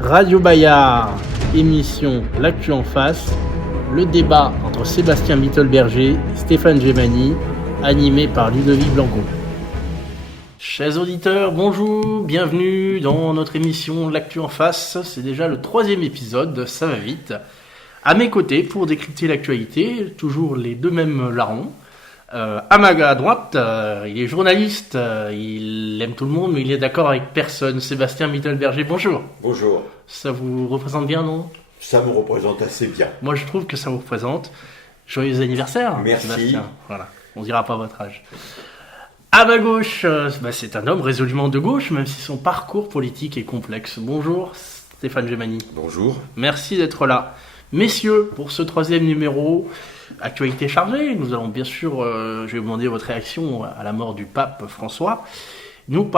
Radio Bayard, émission L'actu en face, le débat entre Sébastien Mittelberger et Stéphane Gemani, animé par Ludovic Blanco. Chers auditeurs, bonjour, bienvenue dans notre émission L'actu en face. C'est déjà le 3e épisode, ça va vite. À mes côtés, pour décrypter l'actualité, toujours les deux mêmes larrons. À droite, il est journaliste, il aime tout le monde, mais il est d'accord avec personne. Sébastien Mittelberger, bonjour. Bonjour. Ça vous représente bien, non ? Ça me représente assez bien. Moi, je trouve que ça vous représente. Joyeux anniversaire, merci. Sébastien. Voilà, on dira pas votre âge. À ma gauche, c'est un homme résolument de gauche, même si son parcours politique est complexe. Bonjour, Stéphane Gemani. Bonjour. Merci d'être là. Messieurs, pour ce 3e numéro, actualité chargée, nous allons bien sûr, je vais vous demander votre réaction à la mort du pape François. Nous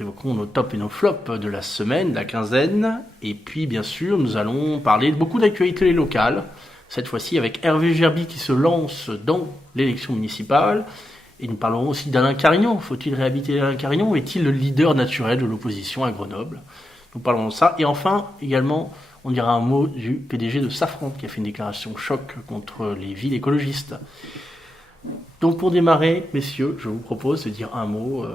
évoquerons nos tops et nos flops de la semaine, de la quinzaine, et puis bien sûr, nous allons parler de beaucoup d'actualités locales, cette fois-ci avec Hervé Gerby qui se lance dans l'élection municipale, et nous parlerons aussi d'Alain Carignan. Faut-il réhabiliter Alain Carignan ? Est-il le leader naturel de l'opposition à Grenoble ? Nous parlerons de ça, et enfin, également, on dira un mot du PDG de Safran qui a fait une déclaration choc contre les villes écologistes. Donc pour démarrer, messieurs, je vous propose de dire un mot,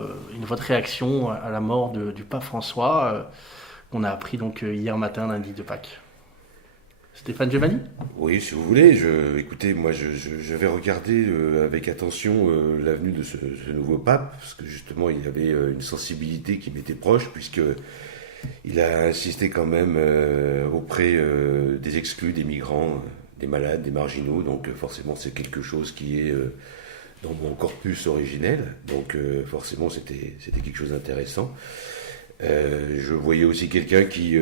votre réaction à la mort du pape François, qu'on a appris donc hier matin, lundi de Pâques. Stéphane Gemani ? Oui, si vous voulez. Écoutez, moi je vais regarder avec attention l'avenue de ce nouveau pape, parce que justement il avait une sensibilité qui m'était proche, puisque il a insisté quand même auprès des exclus, des migrants, des malades, des marginaux. Donc forcément c'est quelque chose qui est dans mon corpus originel. Donc forcément c'était quelque chose d'intéressant. Je voyais aussi quelqu'un qui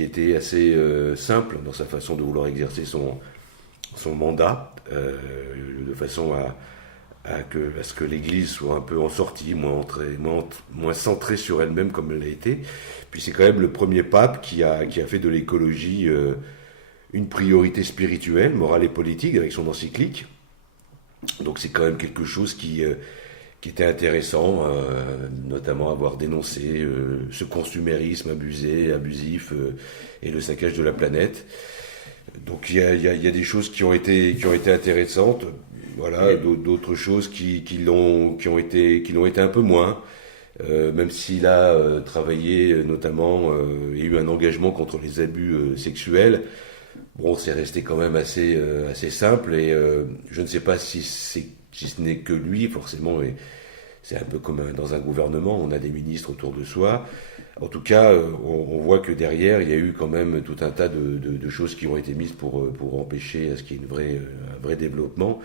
était assez simple dans sa façon de vouloir exercer son mandat, de façon à ce que l'Église soit un peu en sortie, moins centrée sur elle-même comme elle l'a été. Puis c'est quand même le premier pape qui a fait de l'écologie une priorité spirituelle, morale et politique avec son encyclique. Donc c'est quand même quelque chose qui était intéressant, notamment avoir dénoncé ce consumérisme abusif et le saccage de la planète. Donc il y a des choses qui ont été intéressantes. Voilà, d'autres choses qui l'ont été un peu moins, même s'il a travaillé notamment et eu un engagement contre les abus sexuels. Bon, c'est resté quand même assez simple, et je ne sais pas si ce n'est que lui, forcément, et c'est un peu comme dans un gouvernement, on a des ministres autour de soi. En tout cas, on voit que derrière, il y a eu quand même tout un tas de choses qui ont été mises pour empêcher à ce qu'il y ait un vrai développement.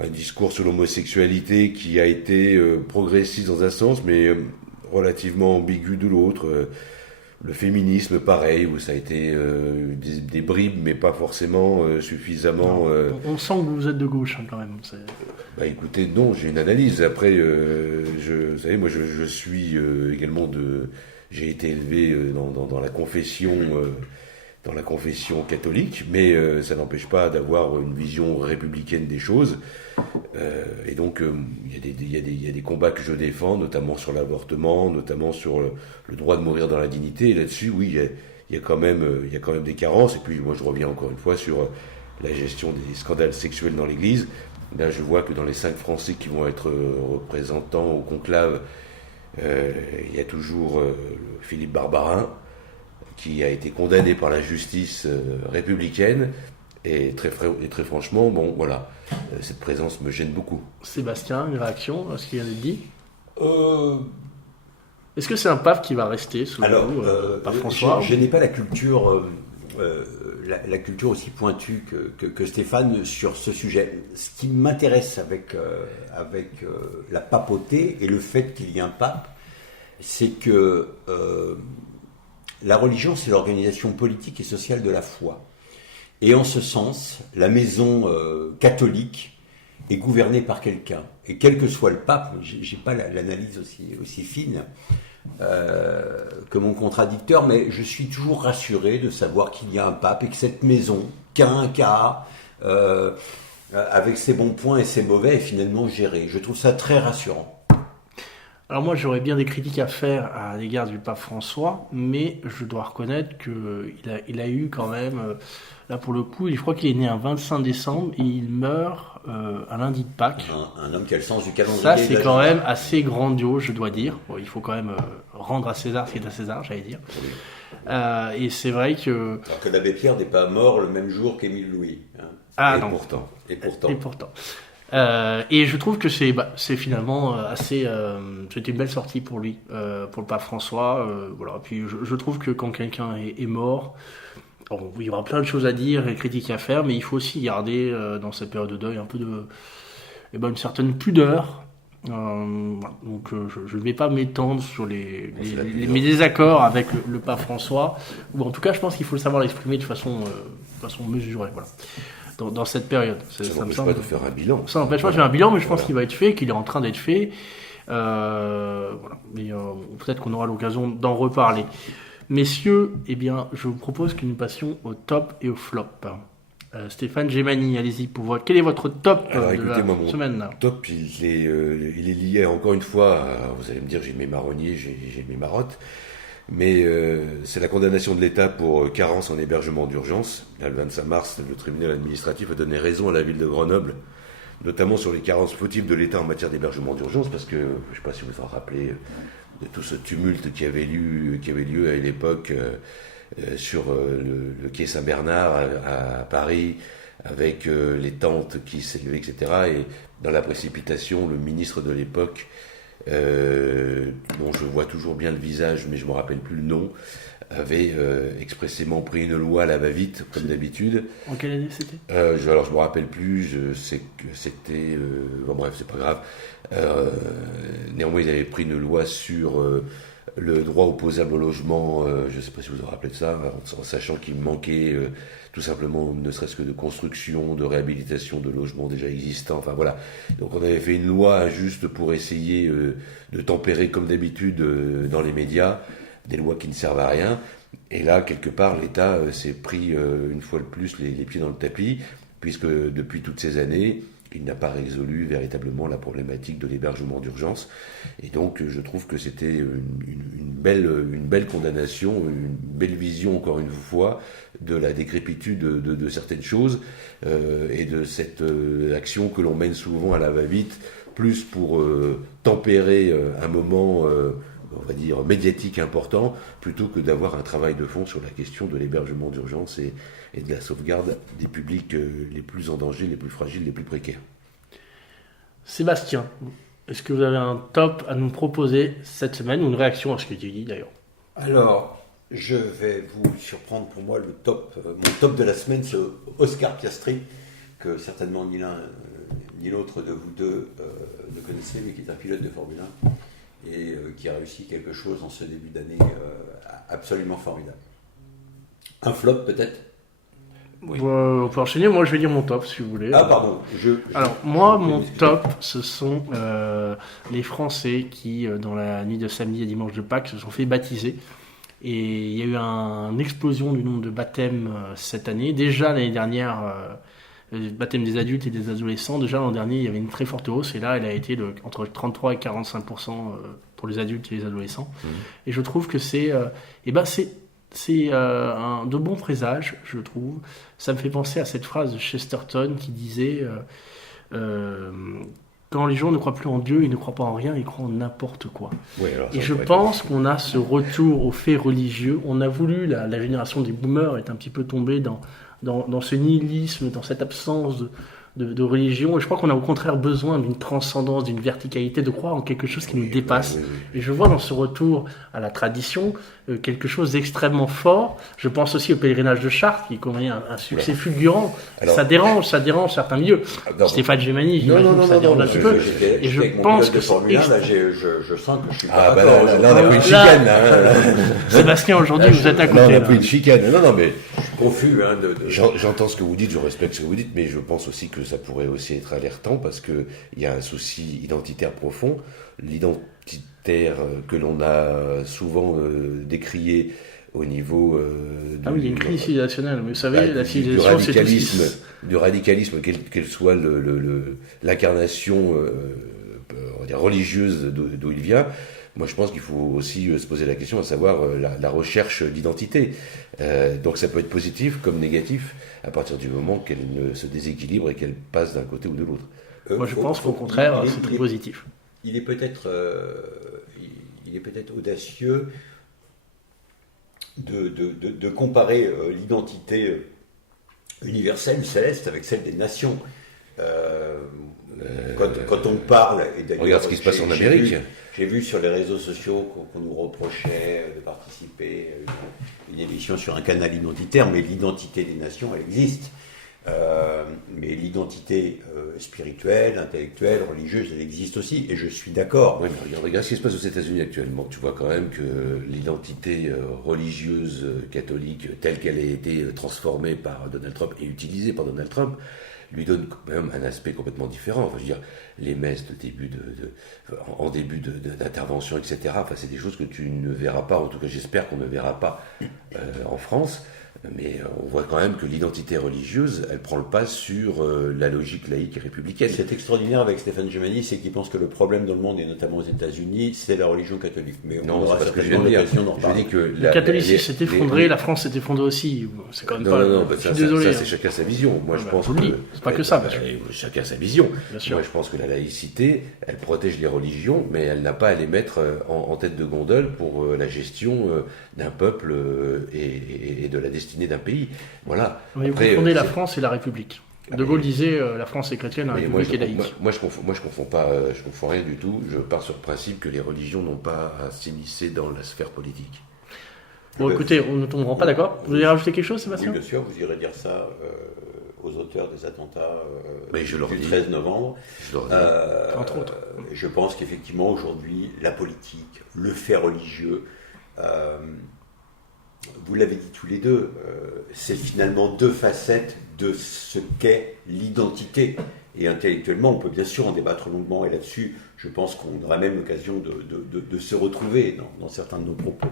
Un discours sur l'homosexualité qui a été progressiste dans un sens, mais relativement ambigu de l'autre. Le féminisme, pareil, où ça a été des bribes, mais pas forcément suffisamment... On sent que vous êtes de gauche, quand même. Écoutez, non, j'ai une analyse. Après, vous savez, moi, je suis également j'ai été élevé dans la confession... dans la confession catholique, mais ça n'empêche pas d'avoir une vision républicaine des choses. Et donc, il y a des combats que je défends, notamment sur l'avortement, notamment sur le droit de mourir dans la dignité. Et là-dessus, oui, il y a quand même des carences. Et puis, moi, je reviens encore une fois sur la gestion des scandales sexuels dans l'Église. Là, je vois que dans les 5 Français qui vont être représentants au conclave, il y a toujours Philippe Barbarin, qui a été condamné par la justice républicaine, et très franchement, bon, voilà, cette présence me gêne beaucoup. Sébastien, une réaction à ce qu'il vient d'être dit ? Est-ce que c'est un pape qui va rester sous par François ? Je n'ai pas la culture, la culture aussi pointue que Stéphane sur ce sujet. Ce qui m'intéresse avec la papauté et le fait qu'il y ait un pape, c'est que la religion, c'est l'organisation politique et sociale de la foi. Et en ce sens, la maison catholique est gouvernée par quelqu'un. Et quel que soit le pape, j'ai pas l'analyse aussi fine que mon contradicteur, mais je suis toujours rassuré de savoir qu'il y a un pape et que cette maison, cas un cas, avec ses bons points et ses mauvais, est finalement gérée. Je trouve ça très rassurant. Alors moi, j'aurais bien des critiques à faire à l'égard du pape François, mais je dois reconnaître qu'il a eu quand même, là pour le coup, je crois qu'il est né un 25 décembre et il meurt un lundi de Pâques. Un homme qui a le sens du calendrier. Ça, c'est quand même assez grandiose, je dois dire. Bon, il faut quand même rendre à César ce qui est à César, j'allais dire. Et c'est vrai que... Alors que l'abbé Pierre n'est pas mort le même jour qu'Émile Louis. Hein. Ah et non. pourtant. Et pourtant. Et je trouve que c'est finalement assez... c'était une belle sortie pour lui, pour le pape François. Voilà. Puis je trouve que quand quelqu'un est mort, bon, il y aura plein de choses à dire et critiques à faire, mais il faut aussi garder dans cette période de deuil un peu une certaine pudeur. Voilà. Donc je ne vais pas m'étendre sur mes désaccords avec le pape François, ou en tout cas je pense qu'il faut le savoir l'exprimer de façon mesurée. Voilà. Dans cette période. Ça n'empêche pas de faire un bilan. Ça n'empêche pas de faire un bilan, mais je pense qu'il va être fait, qu'il est en train d'être fait. Voilà. Mais peut-être qu'on aura l'occasion d'en reparler. Messieurs, eh bien, je vous propose que nous passions au top et au flop. Stéphane Gemani, allez-y, quel est votre top de la semaine? Top, il est lié encore une fois, vous allez me dire, j'ai mes marronniers, j'ai mes marottes, mais c'est la condamnation de l'État pour carence en hébergement d'urgence. Là, le 25 mars, le tribunal administratif a donné raison à la ville de Grenoble, notamment sur les carences fautives de l'État en matière d'hébergement d'urgence, parce que, je ne sais pas si vous vous en rappelez, de tout ce tumulte qui avait lieu à l'époque sur le quai Saint-Bernard à Paris, avec les tentes qui s'élevaient, etc. Et dans la précipitation, le ministre de l'époque, dont je vois toujours bien le visage, mais je ne me rappelle plus le nom, avait expressément pris une loi à la va-vite, comme d'habitude. En quelle année c'était ? Alors je me rappelle plus, je sais que c'était... bon bref, c'est pas grave. Néanmoins, ils avaient pris une loi sur le droit opposable au logement, je ne sais pas si vous vous rappelez de ça, en sachant qu'il manquait tout simplement, ne serait-ce que de construction, de réhabilitation de logements déjà existants, enfin voilà. Donc on avait fait une loi injuste pour essayer de tempérer, comme d'habitude, dans les médias, des lois qui ne servent à rien. Et là, quelque part, l'État s'est pris une fois de plus les pieds dans le tapis, puisque depuis toutes ces années, il n'a pas résolu véritablement la problématique de l'hébergement d'urgence. Et donc, je trouve que c'était une belle condamnation, une belle vision, encore une fois, de la décrépitude de certaines choses et de cette action que l'on mène souvent à la va-vite, plus pour tempérer un moment... on va dire, médiatique important, plutôt que d'avoir un travail de fond sur la question de l'hébergement d'urgence et de la sauvegarde des publics les plus en danger, les plus fragiles, les plus précaires. Sébastien, est-ce que vous avez un top à nous proposer cette semaine, ou une réaction à ce que tu dis d'ailleurs? Alors, je vais vous surprendre. Pour moi, mon top de la semaine, c'est Oscar Piastri, que certainement ni l'un ni l'autre de vous deux ne connaissez, mais qui est un pilote de Formule 1. Et qui a réussi quelque chose en ce début d'année absolument formidable. Un flop peut-être? Oui. On peut enchaîner, moi je vais dire mon top si vous voulez. Ah pardon. Alors moi mon top ce sont les Français qui dans la nuit de samedi à dimanche de Pâques se sont fait baptiser. Et il y a eu une explosion du nombre de baptêmes cette année. Déjà l'année dernière, le baptême des adultes et des adolescents, déjà l'an dernier il y avait une très forte hausse, et là elle a été entre 33 et 45% pour les adultes et les adolescents. Et je trouve que c'est de bons présages, je trouve. Ça me fait penser à cette phrase de Chesterton qui disait quand les gens ne croient plus en Dieu, ils ne croient pas en rien, ils croient en n'importe quoi. Oui, alors, et je pense qu'on a ce retour aux faits religieux. On a voulu, la génération des boomers est un petit peu tombée dans ce nihilisme, dans cette absence de religion. Et je crois qu'on a au contraire besoin d'une transcendance, d'une verticalité, de croire en quelque chose qui nous dépasse. Oui. Et je vois dans ce retour à la tradition quelque chose d'extrêmement fort. Je pense aussi au pèlerinage de Chartres, qui connaît un succès fulgurant. Alors, ça dérange certains milieux. Stéphane Gemani, j'imagine que ça dérange un petit peu. Et je pense que je sens que je suis pas d'accord. Là, on a pris une chicane. Sébastien, aujourd'hui, vous êtes à côté. Là, on a pris une chicane. Non, mais... confus. J'entends ce que vous dites, je respecte ce que vous dites, mais je pense aussi que ça pourrait aussi être alertant, parce qu'il y a un souci identitaire profond. L'identitaire que l'on a souvent décrié au niveau... il y a une crise civilisationnelle, mais vous savez, la civilisation, c'est du radicalisme, quelle soit l'incarnation... on va dire, religieuse d'où il vient. Moi, je pense qu'il faut aussi se poser la question, à savoir la recherche d'identité. Donc, ça peut être positif comme négatif à partir du moment qu'elle ne se déséquilibre et qu'elle passe d'un côté ou de l'autre. Moi, je pense qu'au contraire, c'est très positif. Il est peut-être audacieux de comparer l'identité universelle, céleste, avec celle des nations. Quand on parle, et d'ailleurs, regarde ce qui se passe en Amérique. J'ai vu sur les réseaux sociaux qu'on nous reprochait de participer à une émission sur un canal identitaire, mais l'identité des nations, elle existe. Mais l'identité spirituelle, intellectuelle, religieuse, elle existe aussi, et je suis d'accord. Oui, mais regarde ce qui se passe aux États-Unis actuellement. Tu vois quand même que l'identité religieuse catholique, telle qu'elle a été transformée par Donald Trump et utilisée par Donald Trump, lui donne quand même un aspect complètement différent. Enfin, je veux dire, les messes de début en début d'intervention, etc. Enfin, c'est des choses que tu ne verras pas, en tout cas j'espère qu'on ne verra pas en France. Mais on voit quand même que l'identité religieuse, elle prend le pas sur la logique laïque et républicaine. C'est extraordinaire avec Stéphane Gemani, c'est qu'il pense que le problème dans le monde, et notamment aux États-Unis, c'est la religion catholique. Mais non, c'est pas ce que je viens de dire. Je dis que le catholicisme s'est effondré, la France s'est effondrée aussi. C'est quand même non, pas. Ça, c'est chacun sa vision. Moi, je pense que c'est pas que ça. Chacun sa vision. Bien sûr. Moi, je pense que la laïcité, elle protège les religions, mais elle n'a pas à les mettre en tête de gondole pour la gestion d'un peuple et de la destinée d'un pays. Voilà. Mais vous confondez la France et la République. De Gaulle disait la France est chrétienne, la République est laïque. Moi, je confonds pas, je confonds rien du tout. Je pars sur le principe que les religions n'ont pas à s'immiscer dans la sphère politique. Bon, écoutez, on ne tombera pas d'accord. Vous voulez rajouter quelque chose, Sébastien ? Oui, bien sûr, vous irez dire ça aux auteurs des attentats du 13 novembre. Je leur dis. Entre autres. Je pense qu'effectivement, aujourd'hui, la politique, le fait religieux, vous l'avez dit tous les deux, c'est finalement deux facettes de ce qu'est l'identité. Et intellectuellement, on peut bien sûr en débattre longuement, et là-dessus, je pense qu'on aura même l'occasion de se retrouver dans certains de nos propos.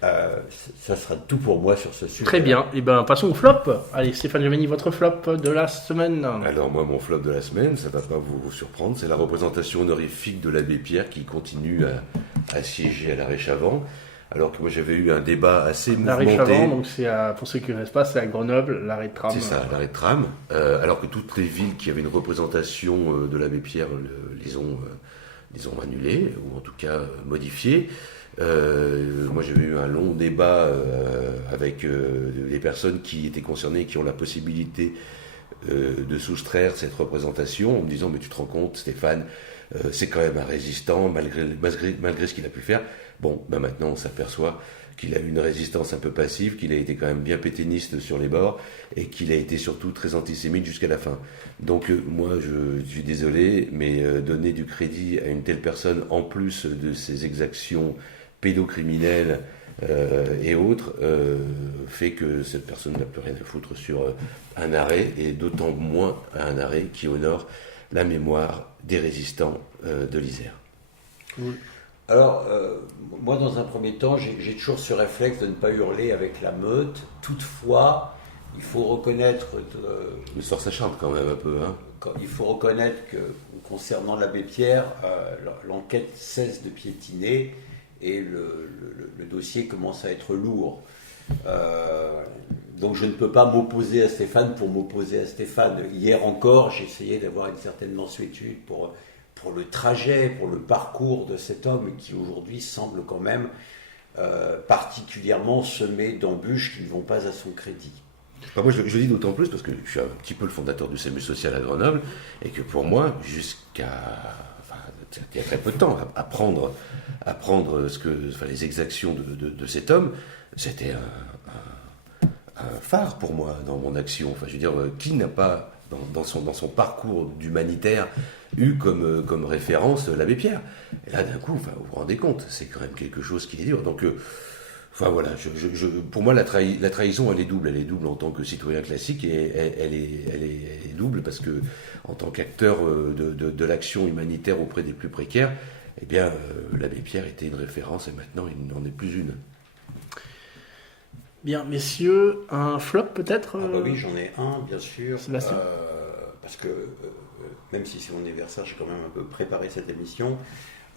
Ça sera tout pour moi sur ce sujet. Très bien. Et passons au flop. Allez, Stéphane Gemani, votre flop de la semaine. Alors moi, mon flop de la semaine, ça ne va pas vous surprendre, c'est la représentation honorifique de l'abbé Pierre qui continue à siéger à l'arrêt Chavant. Alors que moi j'avais eu un débat assez mouvementé. L'arrêt Chavant, donc c'est pour ceux qui ne connaissent pas, c'est à Grenoble, l'arrêt de tram. C'est ça, l'arrêt de tram. Alors que toutes les villes qui avaient une représentation de l'abbé Pierre les ont annulées, ou en tout cas modifiées. Moi j'avais eu un long débat avec les personnes qui étaient concernées, qui ont la possibilité de soustraire cette représentation, en me disant mais tu te rends compte Stéphane, c'est quand même un résistant malgré ce qu'il a pu faire. Bon, maintenant on s'aperçoit qu'il a eu une résistance un peu passive, qu'il a été quand même bien pétainiste sur les bords et qu'il a été surtout très antisémite jusqu'à la fin. Donc moi je suis désolé, mais donner du crédit à une telle personne en plus de ses exactions pédocriminelles et autres fait que cette personne n'a plus rien à foutre sur un arrêt, et d'autant moins un arrêt qui honore la mémoire des résistants de l'Isère. Oui. Alors, moi, dans un premier temps, j'ai toujours ce réflexe de ne pas hurler avec la meute. Toutefois, il faut reconnaître... Le sort s'acharne quand même un peu. Hein. Il faut reconnaître que, concernant l'abbé Pierre, l'enquête cesse de piétiner et le dossier commence à être lourd. Donc je ne peux pas m'opposer à Stéphane pour m'opposer à Stéphane. Hier encore, j'ai essayé d'avoir une certaine mansuétude pour le trajet, pour le parcours de cet homme qui aujourd'hui semble quand même particulièrement semé d'embûches qui ne vont pas à son crédit. Enfin, moi je dis d'autant plus parce que je suis un petit peu le fondateur du SAMU social à Grenoble, et que pour moi, il y a très peu de temps, apprendre les exactions de cet homme, c'était un phare pour moi dans mon action. Enfin, je veux dire, qui n'a pas dans son parcours d'humanitaire eu comme référence l'abbé Pierre. Et là, d'un coup, vous vous rendez compte, c'est quand même quelque chose qui est dur. Donc, voilà, pour moi, la trahison, elle est double. Elle est double en tant que citoyen classique, et elle est double parce que, en tant qu'acteur de l'action humanitaire auprès des plus précaires, eh bien, l'abbé Pierre était une référence, et maintenant, il n'en est plus une. Bien, messieurs, un flop peut-être Oui, j'en ai un, bien sûr. Sébastien. Parce que même si c'est mon anniversaire, j'ai quand même un peu préparé cette émission.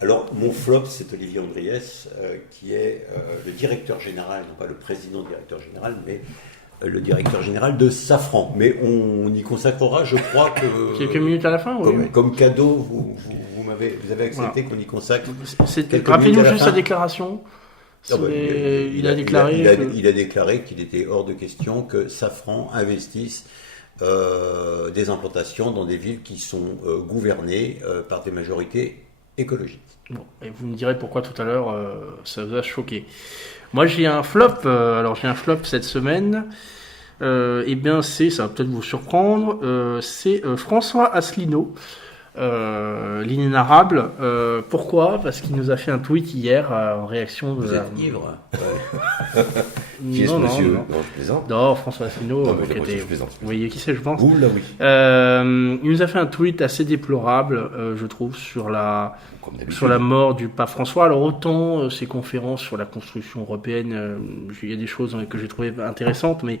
Alors, mon flop, c'est Olivier Andriès, qui est le directeur général, non pas le président directeur général, mais le directeur général de Safran. Mais on y consacrera, je crois que... Quelques minutes à la fin, oui. Comme cadeau, vous avez accepté qu'on y consacre quelques Rappelez-nous minutes à la juste fin. sa déclaration. Il a déclaré qu'il était hors de question que Safran investisse des implantations dans des villes qui sont gouvernées par des majorités écologiques. Bon, et vous me direz pourquoi tout à l'heure ça vous a choqué. Moi j'ai un flop, j'ai un flop cette semaine. Eh bien ça va peut-être vous surprendre, c'est François Asselineau, l'inénarrable. Pourquoi ? Parce qu'il nous a fait un tweet hier en réaction de Vous êtes ivre. Qui est ce monsieur ? non. Non, je plaisante. Non, François Asselineau, Non, mais je plaisante. vous voyez qui c'est, je pense. Ouh là oui. Il nous a fait un tweet assez déplorable, je trouve, sur la mort du pape François. Alors autant ses conférences sur la construction européenne, il y a des choses que j'ai trouvées intéressantes, mais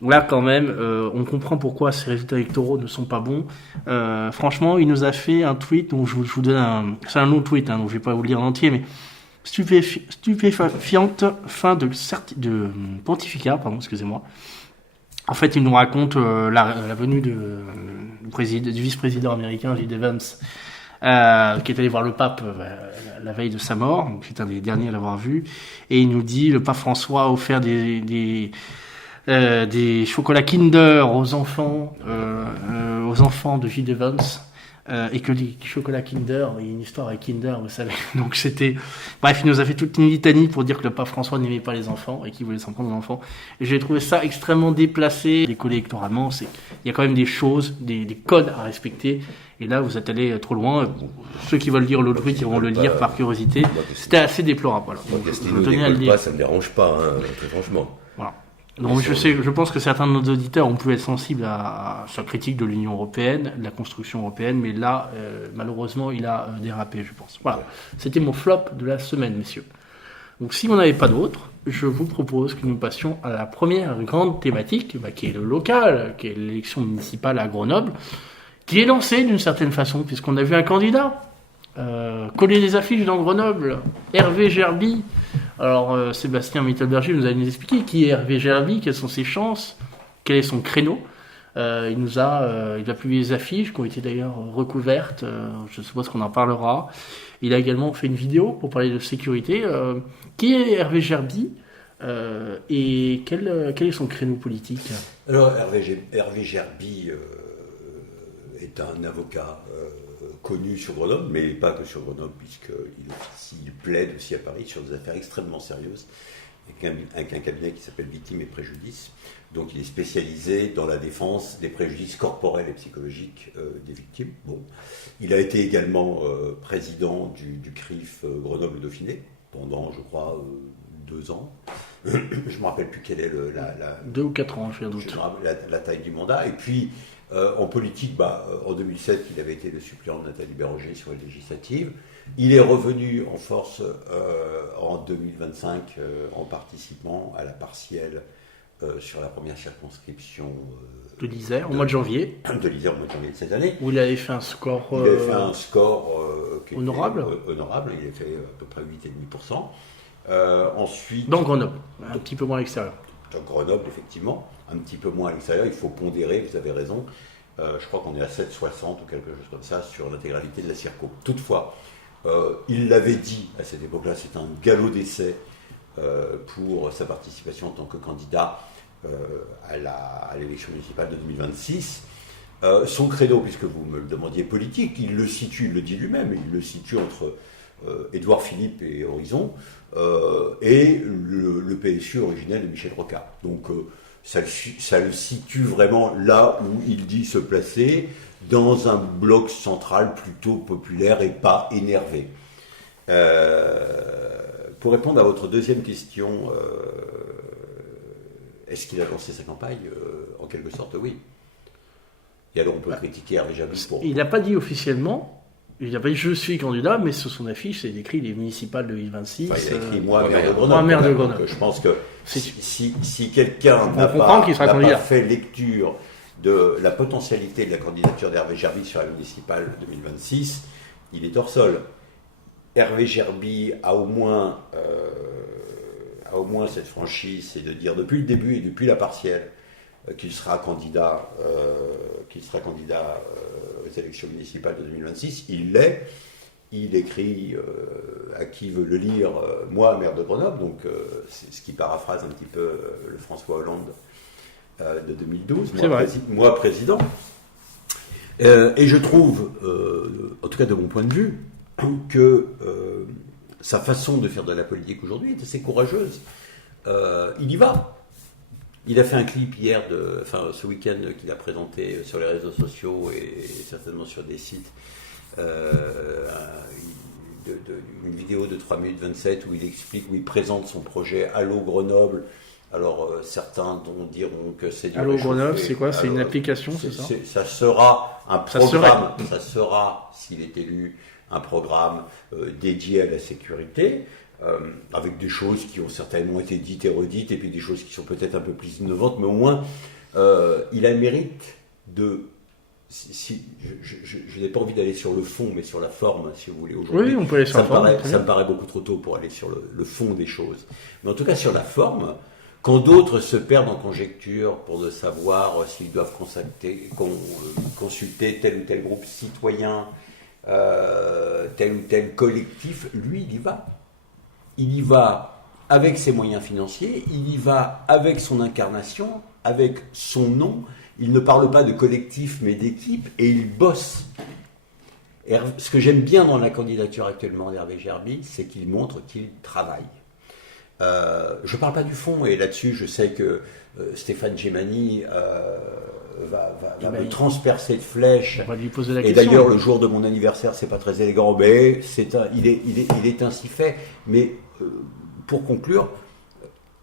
là quand même, on comprend pourquoi ces résultats électoraux ne sont pas bons. Franchement, il nous a fait un tweet, donc je vous donne c'est un long tweet, donc je vais pas vous le lire en entier, mais stupéfiante fin de pontificat, excusez-moi. En fait, il nous raconte la venue du vice-président américain, J.D. Vance, qui est allé voir le pape la veille de sa mort, donc c'est un des derniers à l'avoir vu, et il nous dit le pape François a offert des chocolats Kinder aux enfants de J.D. Vance. Et que les chocolats Kinder, il y a une histoire avec Kinder, vous savez. Donc bref, il nous a fait toute une litanie pour dire que le pape François n'aimait pas les enfants et qu'il voulait s'en prendre aux enfants. Et j'ai trouvé ça extrêmement déplacé. Décollé électoralement, il y a quand même des choses, des codes à respecter. Et là, vous êtes allé trop loin. Ceux qui veulent lire l'autre tweet, ils vont le lire par curiosité. C'était assez déplorable. Voilà. Moi, Asselineau décolle pas, ça me dérange pas, très franchement. Voilà. Donc je pense que certains de nos auditeurs ont pu être sensibles à sa critique de l'Union européenne, de la construction européenne, mais là, malheureusement, il a dérapé, je pense. Voilà, c'était mon flop de la semaine, messieurs. Donc si vous n'avez pas d'autres, je vous propose que nous passions à la première grande thématique, qui est le local, qui est l'élection municipale à Grenoble, qui est lancée d'une certaine façon, puisqu'on a vu un candidat coller des affiches dans Grenoble, Hervé Gerby. Alors, Sébastien Mittelberger nous a expliqué qui est Hervé Gerby, quelles sont ses chances, quel est son créneau. Il a publié des affiches qui ont été d'ailleurs recouvertes, je suppose qu'on en parlera. Il a également fait une vidéo pour parler de sécurité. Qui est Hervé Gerby et quel est son créneau politique ? Alors, Hervé Gerby est un avocat connu sur Grenoble, mais pas que sur Grenoble, puisqu'il plaide aussi à Paris sur des affaires extrêmement sérieuses, avec un cabinet qui s'appelle Victimes et Préjudices. Donc il est spécialisé dans la défense des préjudices corporels et psychologiques des victimes. Bon. Il a été également président du CRIF Grenoble-Dauphiné pendant, je crois, 2 ans. Je ne me rappelle plus quelle est 2 ou 4 ans, je doute. La taille du mandat. Et puis, en politique, en 2007, il avait été le suppléant de Nathalie Béranger sur les législatives. Il est revenu en force en 2025 en participant à la partielle sur la première circonscription de l'Isère, au mois de janvier. De l'Isère, au mois de janvier de cette année. Où il avait fait un score... Il avait fait un score honorable. Honorable, il a fait à peu près 8,5%. Ensuite, dans Grenoble, un petit peu moins à l'extérieur. Dans Grenoble, effectivement, un petit peu moins à l'extérieur, il faut pondérer, vous avez raison. Je crois qu'on est à 7,60 ou quelque chose comme ça sur l'intégralité de la circo. Toutefois, il l'avait dit à cette époque-là, c'est un galop d'essai pour sa participation en tant que candidat à l'élection municipale de 2026. Son credo, puisque vous me le demandiez politique, il le dit lui-même, il le situe entre Édouard Philippe et Horizon, et le PSU originel de Michel Rocard. Donc ça le situe vraiment là où il dit se placer, dans un bloc central plutôt populaire et pas énervé. Pour répondre à votre deuxième question, est-ce qu'il a lancé sa campagne ? En quelque sorte, oui. Et alors on peut critiquer Hervé Gerby pour... Il n'a pas dit officiellement... Il n'a pas dit je suis candidat, mais sur son affiche, c'est écrit les municipales de 2026. Enfin, il a écrit moi, maire de Grenoble. Moi, maire de Grenoble. Donc, je pense que si quelqu'un n'a pas fait lecture de la potentialité de la candidature d'Hervé Gerby sur la municipale 2026, il est hors sol. Hervé Gerby a au moins cette franchise, c'est de dire depuis le début et depuis la partielle qu'il sera candidat aux élections municipales de 2026. Il l'est. Il écrit à qui veut le lire, moi, maire de Grenoble, donc c'est ce qui paraphrase un petit peu le François Hollande de 2012, moi président. Et je trouve, en tout cas de mon point de vue, que sa façon de faire de la politique aujourd'hui est assez courageuse. Il y va. Il a fait un clip hier, ce week-end, qu'il a présenté sur les réseaux sociaux et certainement sur des sites. Une vidéo de 3 minutes 27 où il explique, où il présente son projet Allo Grenoble. Alors certains diront que c'est du Allo réchauffé. Grenoble, c'est quoi? C'est une application, c'est ça? Ça sera un programme, ça sera, s'il est élu, un programme dédié à la sécurité, avec des choses qui ont certainement été dites et redites, et puis des choses qui sont peut-être un peu plus innovantes, mais au moins il a le mérite de... je n'ai pas envie d'aller sur le fond, mais sur la forme, si vous voulez, aujourd'hui. Oui, on peut aller sur la forme. Ça me paraît beaucoup trop tôt pour aller sur le fond des choses. Mais en tout cas, sur la forme, quand d'autres se perdent en conjecture pour de savoir s'ils doivent consulter tel ou tel groupe citoyen, tel ou tel collectif, lui, il y va. Il y va avec ses moyens financiers, il y va avec son incarnation, avec son nom. Il ne parle pas de collectif, mais d'équipe, et il bosse. Et ce que j'aime bien dans la candidature actuellement d'Hervé Gerby, c'est qu'il montre qu'il travaille. Je ne parle pas du fond, et là-dessus, je sais que Stéphane Gemani va me transpercer de flèches. On va lui poser la et question. d'ailleurs, le jour de mon anniversaire, c'est pas très élégant, mais il est ainsi fait. Mais pour conclure,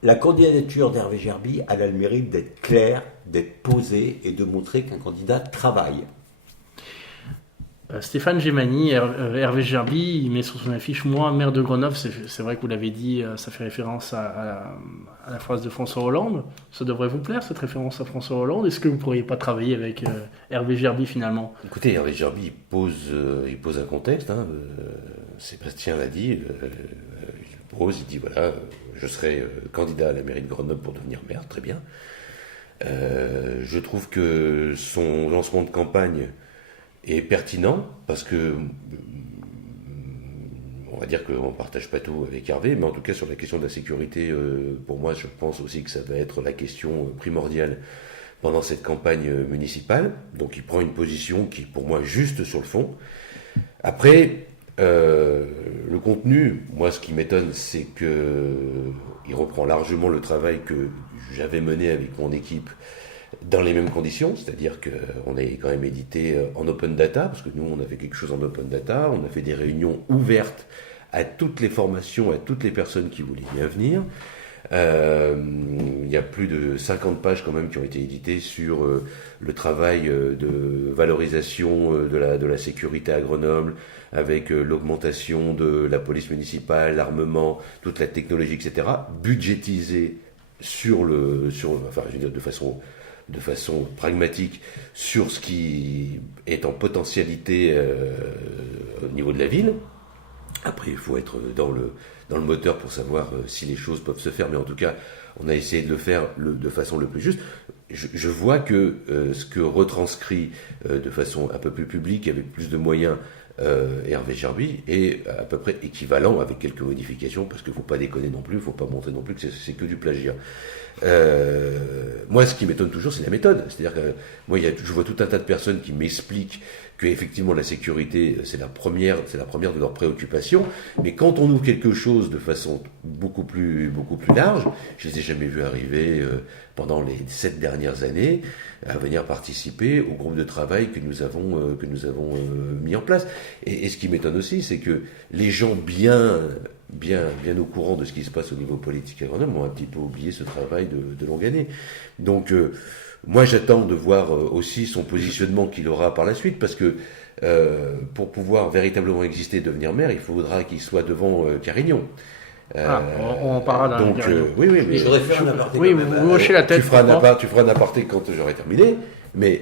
la candidature d'Hervé Gerby a le mérite d'être claire, d'être posée et de montrer qu'un candidat travaille. Stéphane Gemani, Hervé Gerby, il met sur son affiche « Moi, maire de Grenoble ». C'est vrai que vous l'avez dit, ça fait référence à la phrase de François Hollande. Ça devrait vous plaire, cette référence à François Hollande? Est-ce que vous ne pourriez pas travailler avec Hervé Gerby, finalement? Écoutez, Hervé Gerby, il pose un contexte. Sébastien l'a dit. Il dit voilà, je serai candidat à la mairie de Grenoble pour devenir maire, très bien. Je trouve que son lancement de campagne est pertinent parce que on va dire qu'on ne partage pas tout avec Hervé, mais en tout cas sur la question de la sécurité, pour moi je pense aussi que ça va être la question primordiale pendant cette campagne municipale. Donc il prend une position qui est pour moi juste sur le fond. Après, le contenu, moi ce qui m'étonne, c'est qu'il reprend largement le travail que j'avais mené avec mon équipe dans les mêmes conditions, c'est-à-dire qu'on a quand même édité en open data, parce que nous on a fait quelque chose en open data, on a fait des réunions ouvertes à toutes les formations, à toutes les personnes qui voulaient bien venir. Il y a plus de 50 pages quand même qui ont été éditées sur le travail de valorisation de la sécurité à Grenoble, avec l'augmentation de la police municipale, l'armement, toute la technologie, etc., budgétisée de façon pragmatique sur ce qui est en potentialité au niveau de la ville. Après, il faut être dans le moteur pour savoir si les choses peuvent se faire, mais en tout cas, on a essayé de le faire de façon le plus juste. Je vois que ce que retranscrit de façon un peu plus publique, avec plus de moyens, Hervé Gerby est à peu près équivalent avec quelques modifications, parce qu'il ne faut pas déconner non plus, il ne faut pas montrer non plus que c'est que du plagiat. Moi, ce qui m'étonne toujours, c'est la méthode. C'est-à-dire que moi, je vois tout un tas de personnes qui m'expliquent que effectivement la sécurité, c'est la première de leurs préoccupations. Mais quand on ouvre quelque chose de façon beaucoup plus large, je les ai jamais vus arriver pendant les 7 dernières années à venir participer au groupe de travail que nous avons mis en place. Et ce qui m'étonne aussi, c'est que les gens bien au courant de ce qui se passe au niveau politique à Grenoble ont un petit peu oublié ce travail de longue année. Donc moi j'attends de voir aussi son positionnement qu'il aura par la suite, parce que pour pouvoir véritablement exister et devenir maire, il faudra qu'il soit devant Carignon. On en parlera donc, oui, mais je voudrais faire un aparté. Oui, vous hochez la tête. Tu feras un aparté quand j'aurai terminé. Mais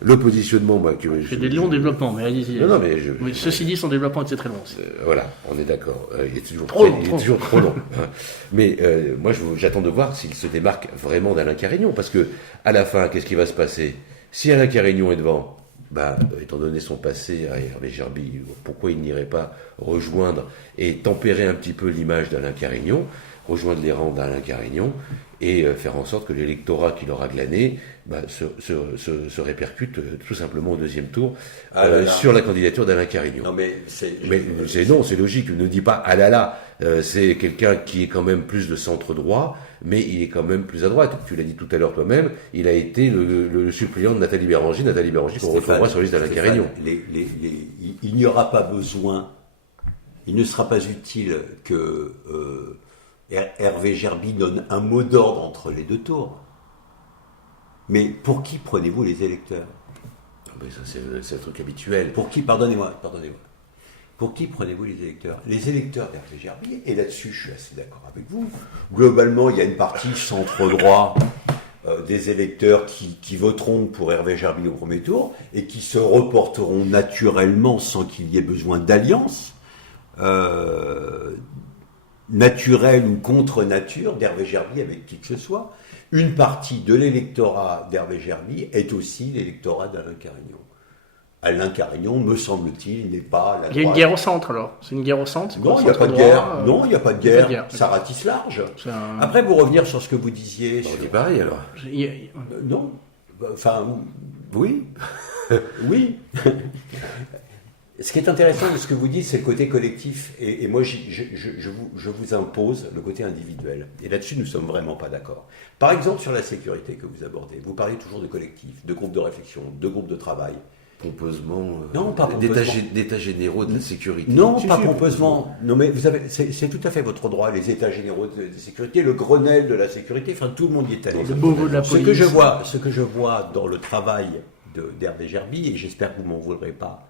le positionnement, moi, que C'est des longs développements, mais allez-y. Non, mais ceci dit, son développement était très long aussi. Voilà, on est d'accord. Il est toujours Trop toujours trop long. Hein. Mais moi, j'attends de voir s'il se démarque vraiment d'Alain Carignon, parce que à la fin, qu'est-ce qui va se passer? Si Alain Carignon est devant, étant donné son passé à Hervé Gerby, pourquoi il n'irait pas rejoindre et tempérer un petit peu l'image d'Alain Carignon, rejoindre les rangs d'Alain Carignon et faire en sorte que l'électorat qu'il aura glané se répercute tout simplement au deuxième tour sur la candidature d'Alain Carignon. Non, mais c'est logique. Ne dis pas ah là là, c'est quelqu'un qui est quand même plus de centre droit, mais il est quand même plus à droite. Tu l'as dit tout à l'heure toi-même, il a été le suppléant de Nathalie Béranger qu'on retrouvera sur la liste d'Alain Carignon. Il n'y aura pas besoin, il ne sera pas utile que Hervé Gerby donne un mot d'ordre entre les deux tours. Mais pour qui prenez-vous les électeurs? Mais ça, c'est un truc habituel. Pour qui, pardonnez-moi. Pour qui prenez-vous les électeurs? Les électeurs d'Hervé Gerby, et là-dessus je suis assez d'accord avec vous. Globalement, il y a une partie centre-droit des électeurs qui voteront pour Hervé Gerby au premier tour et qui se reporteront naturellement sans qu'il y ait besoin d'alliance naturelle ou contre nature d'Hervé Gerby avec qui que ce soit. Une partie de l'électorat d'Hervé Gerby est aussi l'électorat d'Alain Carignon. Alain Carignon, me semble-t-il, n'est pas la droite. Il y a une guerre au centre alors. C'est une guerre au centre? Non, il n'y a pas de guerre. Non, il n'y a pas de guerre. Ça ratisse large. Après, vous revenir sur ce que vous disiez. On dit pareil alors. Non. Enfin, oui. Oui. Ce qui est intéressant de ce que vous dites, c'est le côté collectif. Et moi, je vous impose le côté individuel. Et là-dessus, nous ne sommes vraiment pas d'accord. Par exemple, sur la sécurité que vous abordez, vous parlez toujours de collectif, de groupes de réflexion, de groupes de travail. Pompeusement, non, pas pompeusement. D'états généraux de la sécurité. Non, pas pompeusement. Non, mais vous avez, c'est tout à fait votre droit, les états généraux de sécurité, le Grenelle de la sécurité, enfin tout le monde y est allé. Le Beauvau de la police. Ce que je vois dans le travail d'Hervé Gerby, et j'espère que vous m'en voudrez pas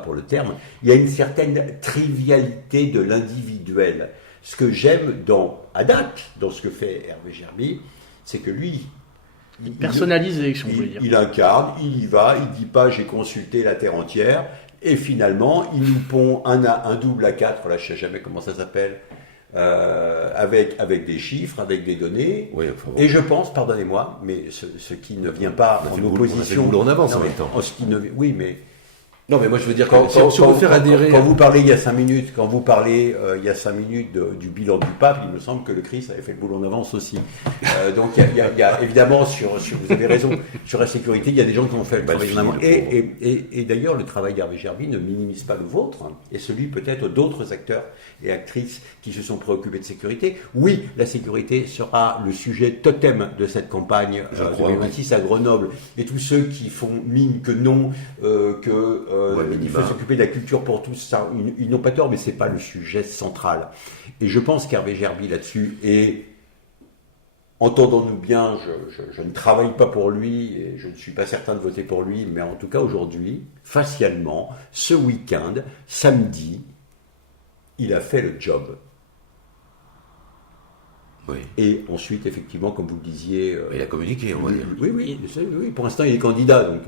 pour le terme, il y a une certaine trivialité de l'individuel. Ce que j'aime à date, dans ce que fait Hervé Gerby, c'est que lui, il personnalise l'élection, il incarne, il y va, il dit pas j'ai consulté la terre entière, et finalement il nous pond un double A4, là je sais jamais comment ça s'appelle, avec des chiffres, avec des données, oui, enfin, bon. Et je pense, pardonnez-moi, mais ce qui ne vient pas en opposition, on avance en même temps. Oui, mais non, mais moi je veux dire, quand vous parlez il y a 5 minutes, du bilan du pape, il me semble que le Christ avait fait le boulot en avance aussi. Donc il y a évidemment, vous avez raison, sur la sécurité, il y a des gens qui ont fait le travail en amont. Et d'ailleurs, le travail d'Hervé Gerby ne minimise pas le vôtre, et celui peut-être d'autres acteurs et actrices qui se sont préoccupés de sécurité. Oui, la sécurité sera le sujet totem de cette campagne de 2026 à Grenoble. Et tous ceux qui font mine que non, il faut s'occuper de la culture pour tous, ça, ils n'ont pas tort, mais c'est pas le sujet central. Et je pense qu'Hervé Gerby là-dessus, et entendons-nous bien, je ne travaille pas pour lui, et je ne suis pas certain de voter pour lui, mais en tout cas aujourd'hui, facialement, ce week-end, samedi, il a fait le job. Oui. Et ensuite, effectivement, comme vous le disiez... il a communiqué, on va dire. Oui, pour l'instant, il est candidat. Donc,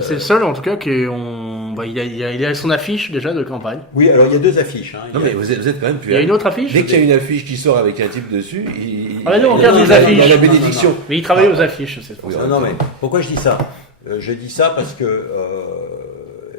c'est le seul, en tout cas, il a son affiche déjà de campagne. Oui, alors il y a 2 affiches. Non, mais vous êtes quand même plus... Il y a une autre affiche. Dès qu'il y a une affiche qui sort avec un type dessus, on regarde les affiches. Il y a la bénédiction. Mais il travaille aux affiches, c'est pour ça. Non, mais pourquoi je dis ça? Je dis ça parce que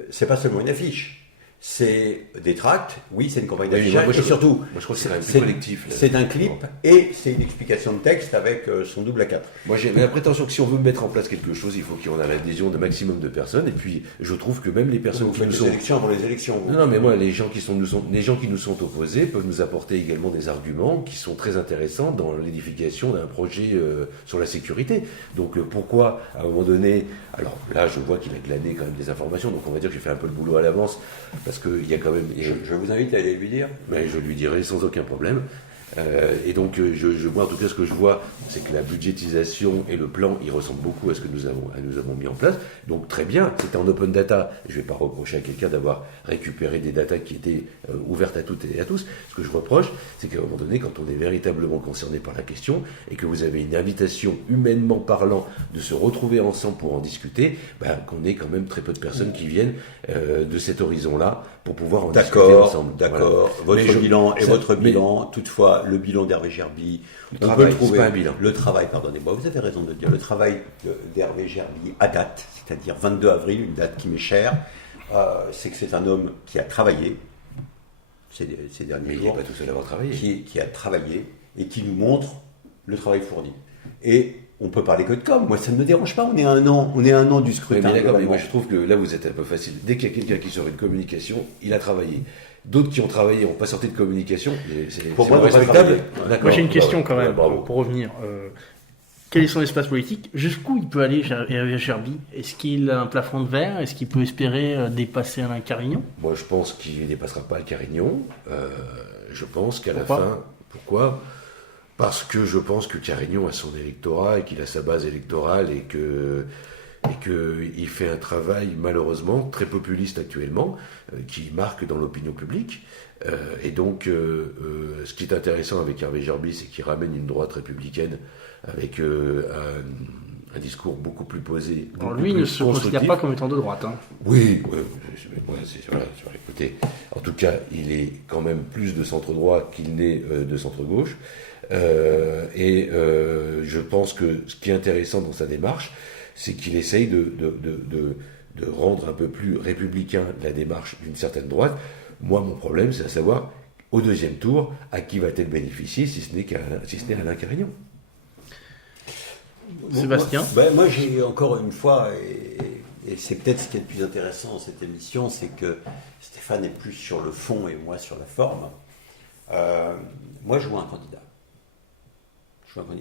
c'est pas seulement une affiche. C'est des tracts, oui, c'est une campagne d'affichage, et surtout, je crois que c'est plus collectif. C'est un clip et c'est une explication de texte avec son double A4. Moi, j'ai la prétention que si on veut mettre en place quelque chose, il faut qu'il y en ait l'adhésion d'un maximum de personnes. Et puis, je trouve que même les personnes qui nous sont... élections pour les élections. Non, mais moi, les gens qui nous sont opposés peuvent nous apporter également des arguments qui sont très intéressants dans l'édification d'un projet sur la sécurité. Donc, pourquoi, à un moment donné... Alors là, je vois qu'il a glané quand même des informations, donc on va dire que j'ai fait un peu le boulot à l'avance, parce qu'il y a quand même... Je vous invite à aller lui dire. Mais je lui dirai sans aucun problème. Et donc, moi, en tout cas, ce que je vois, c'est que la budgétisation et le plan, ils ressemblent beaucoup à ce que nous avons mis en place. Donc, très bien, c'était en open data. Je ne vais pas reprocher à quelqu'un d'avoir récupéré des datas qui étaient ouvertes à toutes et à tous. Ce que je reproche, c'est qu'à un moment donné, quand on est véritablement concerné par la question et que vous avez une invitation, humainement parlant, de se retrouver ensemble pour en discuter, qu'on ait quand même très peu de personnes qui viennent de cet horizon-là pour pouvoir en discuter ensemble. D'accord, voilà. Votre bilan, toutefois, le bilan d'Hervé Gerby, on peut le trouver. C'est pas un bilan. Le travail, pardonnez-moi, vous avez raison de le dire, le travail d'Hervé Gerby à date, c'est-à-dire 22 avril, une date qui m'est chère, c'est que c'est un homme qui a travaillé ces derniers jours. Mais il n'est pas tout seul à avoir travaillé. Qui a travaillé et qui nous montre le travail fourni. Et on peut parler que de com. Moi, ça ne me dérange pas. On est à un an du scrutin. Mais d'accord, mais moi je trouve que là vous êtes un peu facile. Dès qu'il y a quelqu'un qui sort une communication, il a travaillé. D'autres qui ont travaillé n'ont pas sorti de communication. Pour moi, respectable. Moi j'ai une question quand même pour revenir. Quel est son espace politique? Jusqu'où il peut aller, Hervé Gerby? Est-ce qu'il a un plafond de verre? Est-ce qu'il peut espérer dépasser Alain Carignon? Moi, je pense qu'il ne dépassera pas le Carignon. Je pense qu'à la Pourquoi? fin... Pourquoi? Parce que je pense que Carignon a son électorat et qu'il a sa base électorale et qu'il fait un travail, malheureusement, très populiste actuellement, qui marque dans l'opinion publique. Et donc, ce qui est intéressant avec Hervé Gerby, c'est qu'il ramène une droite républicaine avec un discours beaucoup plus posé. Alors lui, il ne se considère pas comme étant de droite. Hein. Oui, voilà, écoutez, en tout cas, il est quand même plus de centre-droit qu'il n'est de centre-gauche. Je pense que ce qui est intéressant dans sa démarche, c'est qu'il essaye de rendre un peu plus républicain la démarche d'une certaine droite. Moi, mon problème, c'est à savoir, au deuxième tour, à qui va-t-elle bénéficier si ce n'est Alain Carignon? Sébastien? Moi, j'ai encore une fois, et c'est peut-être ce qui est le plus intéressant dans cette émission, c'est que Stéphane est plus sur le fond et moi sur la forme. Moi, je vois un candidat.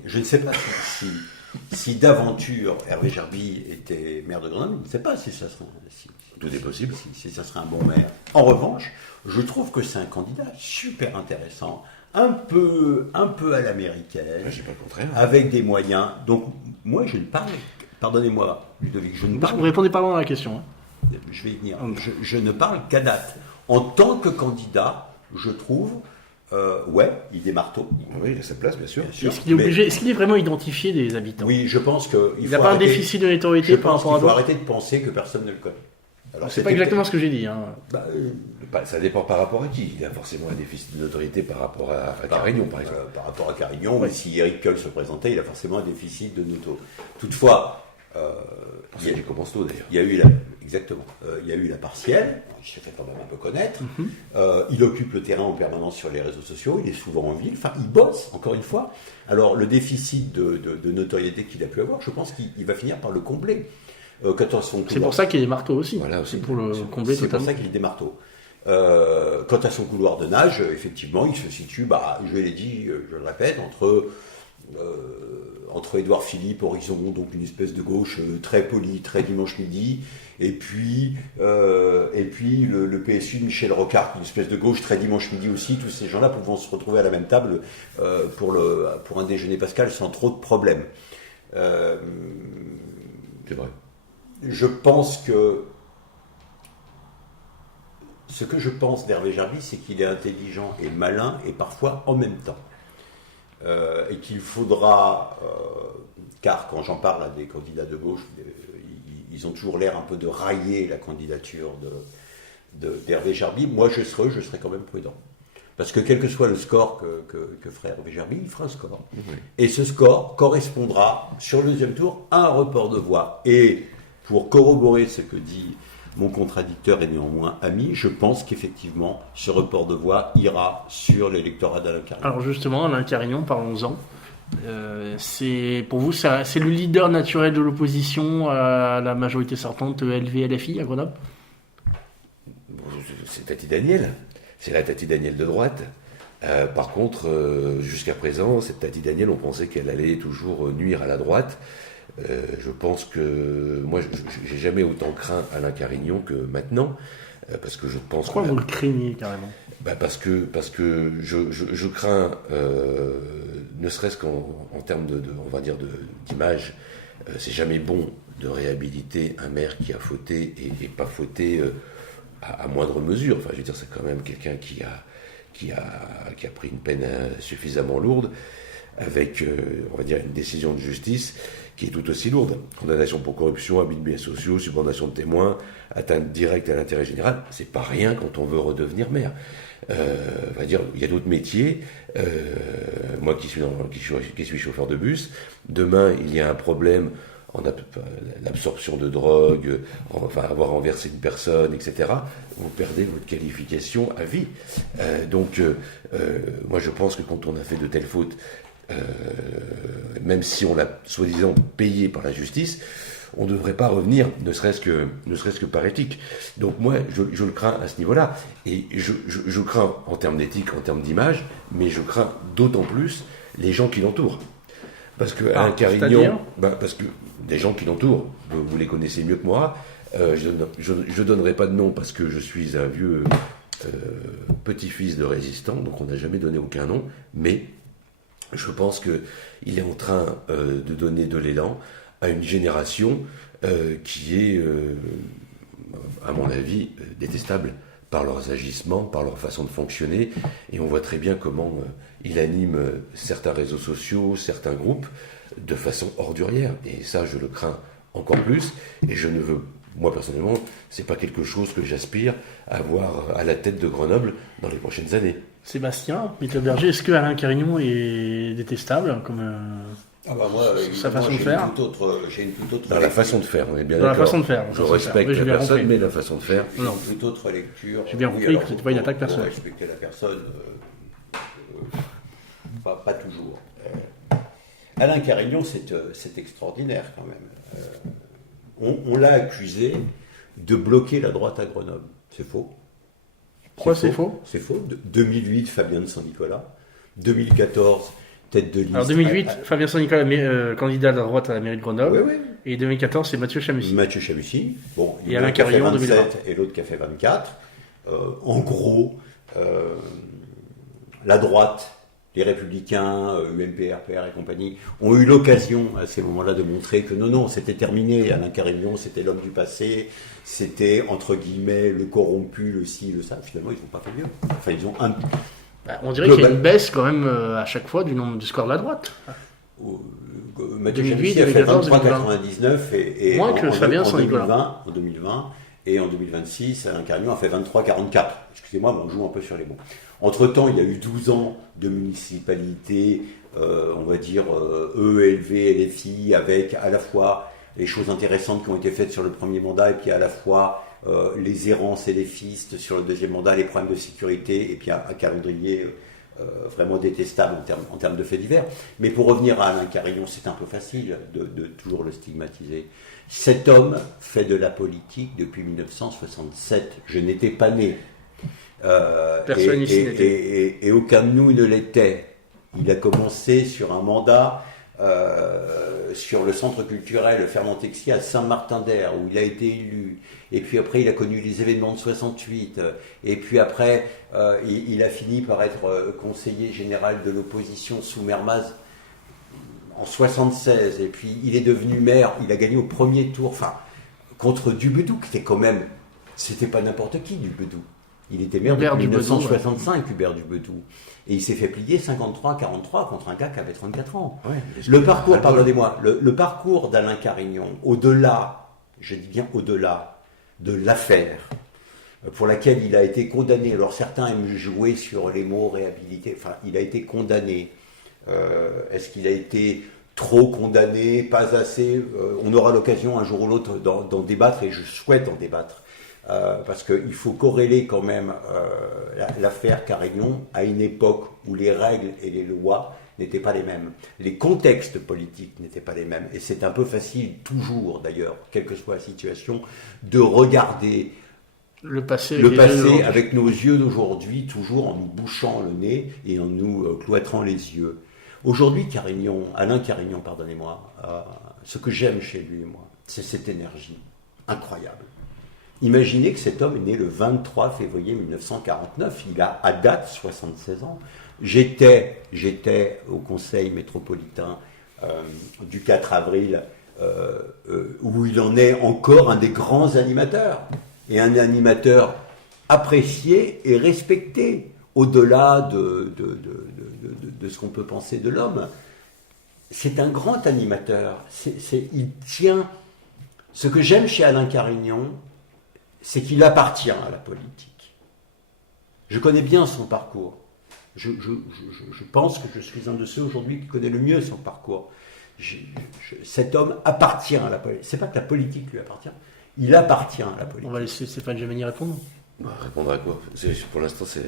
Je ne sais pas si d'aventure Hervé Gerby était maire de Grenoble, je ne sais pas si ça serait... Tout est possible. Si ça serait un bon maire. En revanche, je trouve que c'est un candidat super intéressant, un peu à l'américaine, j'ai pas le contraire. avec des moyens. Donc, moi, je ne parle, pardonnez-moi, Ludovic, Vous répondez pas loin à la question. Hein. Je vais y venir. Je ne parle qu'à date. En tant que candidat, je trouve, il est marteau. Oui, il a sa place, bien sûr. Est-ce qu'il est obligé, est-ce qu'il est vraiment identifié des habitants? Oui, je pense qu'il il n'a pas un déficit de notoriété par rapport à d'autres. Il faut arrêter de penser que personne ne le connaît. Alors, c'est pas exactement ce que j'ai dit. Hein. Ça dépend par rapport à qui. Il a forcément un déficit de notoriété par rapport à Carignon, par exemple. Par rapport à Carignon, mais si Éric Piolle se présentait, il a forcément un déficit de noto. Toutefois, il commence tôt d'ailleurs. Il y a eu il y a eu la partielle. Il s'est fait quand même un peu connaître. Il occupe le terrain en permanence sur les réseaux sociaux. Il est souvent en ville. Enfin, il bosse. Encore une fois. Alors, le déficit de notoriété qu'il a pu avoir, je pense qu'il va finir par le combler. C'est pour ça qu'il est marteau aussi. Voilà, c'est pour le combler totalement. C'est pour ça qu'il est des marteaux. Quant à son couloir de nage, effectivement, il se situe, je l'ai dit, je le répète, entre Édouard Philippe, Horizon, donc une espèce de gauche très polie, très dimanche midi, et puis le PSU de Michel Rocard, une espèce de gauche très dimanche midi aussi. Tous ces gens-là pouvant se retrouver à la même table pour un déjeuner pascal sans trop de problèmes. C'est vrai. Je pense que ce que je pense d'Hervé Gerby, c'est qu'il est intelligent et malin, et parfois en même temps. Et qu'il faudra, car quand j'en parle à des candidats de gauche, ils ont toujours l'air un peu de railler la candidature d'Hervé Gerby. Moi, je serais quand même prudent. Parce que quel que soit le score que ferait Hervé Gerby, il fera un score. Oui. Et ce score correspondra, sur le deuxième tour, à un report de voix. Et pour corroborer ce que dit mon contradicteur et néanmoins ami, je pense qu'effectivement, ce report de voix ira sur l'électorat d'Alain Carignon. Alors justement, Alain Carignon, parlons-en. Pour vous, c'est le leader naturel de l'opposition à la majorité sortante LV-LFI à Grenoble? C'est Tati Daniel. C'est la Tati Daniel de droite. Par contre, jusqu'à présent, cette Tati Daniel, on pensait qu'elle allait toujours nuire à la droite. Je pense que moi, j'ai jamais autant craint Alain Carignon que maintenant. parce que je pense... Pourquoi vous le craignez carrément? Parce que je crains, ne serait-ce qu'en termes on va dire d'image, c'est jamais bon de réhabiliter un maire qui a fauté et pas fauté à moindre mesure. Enfin, je veux dire, c'est quand même quelqu'un qui a pris une peine suffisamment lourde, avec, on va dire, une décision de justice qui est tout aussi lourde. Condamnation pour corruption, abus de biens sociaux, subornation de témoins, atteinte directe à l'intérêt général. C'est pas rien quand on veut redevenir maire. On va dire, il y a d'autres métiers. Moi qui suis chauffeur de bus, demain il y a un problème en l'absorption de drogue, enfin avoir renversé une personne, etc. Vous perdez votre qualification à vie. Donc, moi je pense que quand on a fait de telles fautes, même si on l'a soi-disant payé par la justice, on ne devrait pas revenir, ne serait-ce que par éthique. Donc moi, je le crains à ce niveau-là. Et je crains en termes d'éthique, en termes d'image, mais je crains d'autant plus les gens qui l'entourent. Parce que Alain Carignon, parce que des gens qui l'entourent, vous les connaissez mieux que moi, je donnerai pas de nom parce que je suis un vieux petit-fils de résistant, donc on n'a jamais donné aucun nom, mais je pense qu'il est en train de donner de l'élan à une génération qui est, à mon avis, détestable par leurs agissements, par leur façon de fonctionner. Et on voit très bien comment il anime certains réseaux sociaux, certains groupes, de façon ordurière. Et ça, je le crains encore plus. Et je ne veux, moi personnellement, c'est pas quelque chose que j'aspire à voir à la tête de Grenoble dans les prochaines années. Sébastien Mittelberger, est-ce que Alain Carignon est détestable comme sa façon de faire? J'ai une toute autre dans la façon de faire, on est bien d'accord. d'accord. La façon de faire. Je respecte la personne, mais la façon de faire. Une toute autre lecture. J'ai bien compris que c'était pas une attaque personnelle. Respecter la personne, pas toujours. Alain Carignon, c'est extraordinaire quand même. On l'a accusé de bloquer la droite à Grenoble. C'est faux. Pourquoi c'est faux? C'est faux. 2008, Fabien de Saint-Nicolas. 2014, tête de liste. Alors 2008, Fabien Saint-Nicolas, candidat de la droite à la mairie de Grenoble. Oui. Et 2014, c'est Mathieu Chamussy. Mathieu Chamussy. Bon, et Alain Carignon en 2020. Et l'autre qui a fait 24. En gros, la droite, les Républicains, UMP, RPR et compagnie, ont eu l'occasion à ces moments-là de montrer que non, c'était terminé. Alain Carignon, c'était l'homme du passé, c'était entre guillemets le corrompu, le ci, le ça. Finalement, ils n'ont pas fait mieux. Enfin, ils ont un. On dirait qu'il y a une baisse quand même à chaque fois du score de la droite. Mathieu 2008, Chamussy a fait 2014, 23,99 et moins que Fabien Saint-Nicolas. En 2020 et en 2026, Alain Carignon a fait 23,44. Excusez-moi, mais on joue un peu sur les mots. Entre-temps, il y a eu 12 ans de municipalité, on va dire ELV, LFI, avec à la fois les choses intéressantes qui ont été faites sur le premier mandat et puis à la fois les errances LFistes sur le deuxième mandat, les problèmes de sécurité et puis un calendrier vraiment détestable en termes de faits divers. Mais pour revenir à Alain Carignon, c'est un peu facile de toujours le stigmatiser. Cet homme fait de la politique depuis 1967. Je n'étais pas né. Personne ici n'était. Et aucun de nous ne l'était. Il a commencé sur un mandat sur le centre culturel Ferment-Texier à Saint-Martin-d'Air, où il a été élu. Et puis après, il a connu les événements de 68. Et puis après, il a fini par être conseiller général de l'opposition sous Mermaz en 76. Et puis, il est devenu maire. Il a gagné au premier tour, contre Dubedou, qui était quand même... C'était pas n'importe qui, Dubedou. Il était maire depuis 1965, Hubert Dubedou. Et il s'est fait plier 53-43 contre un gars qui avait 34 ans. Ouais, le parcours, pardonnez-moi, le parcours d'Alain Carignon, au-delà, je dis bien au-delà, de l'affaire pour laquelle il a été condamné. Alors certains aiment jouer sur les mots réhabilité. Enfin, il a été condamné. Est-ce qu'il a été trop condamné, pas assez? On aura l'occasion un jour ou l'autre d'en débattre et je souhaite en débattre. Parce qu'il faut corréler quand même l'affaire Carignon à une époque où les règles et les lois n'étaient pas les mêmes. Les contextes politiques n'étaient pas les mêmes. Et c'est un peu facile, toujours d'ailleurs, quelle que soit la situation, de regarder le passé avec nos yeux d'aujourd'hui, toujours en nous bouchant le nez et en nous cloîtrant les yeux. Aujourd'hui, Alain Carignon, pardonnez-moi, ce que j'aime chez lui, moi, c'est cette énergie incroyable. Imaginez que cet homme est né le 23 février 1949. Il a à date 76 ans. J'étais au Conseil métropolitain du 4 avril, où il en est encore un des grands animateurs. Et un animateur apprécié et respecté, au-delà de ce qu'on peut penser de l'homme. C'est un grand animateur. Il tient... Ce que j'aime chez Alain Carignon, c'est qu'il appartient à la politique. Je connais bien son parcours. Je pense que je suis un de ceux aujourd'hui qui connaît le mieux son parcours. Cet homme appartient à la politique. C'est pas que la politique lui appartient, il appartient à la politique. On va laisser Stéphane Gemini répondre. Répondre à quoi? Pour l'instant, c'est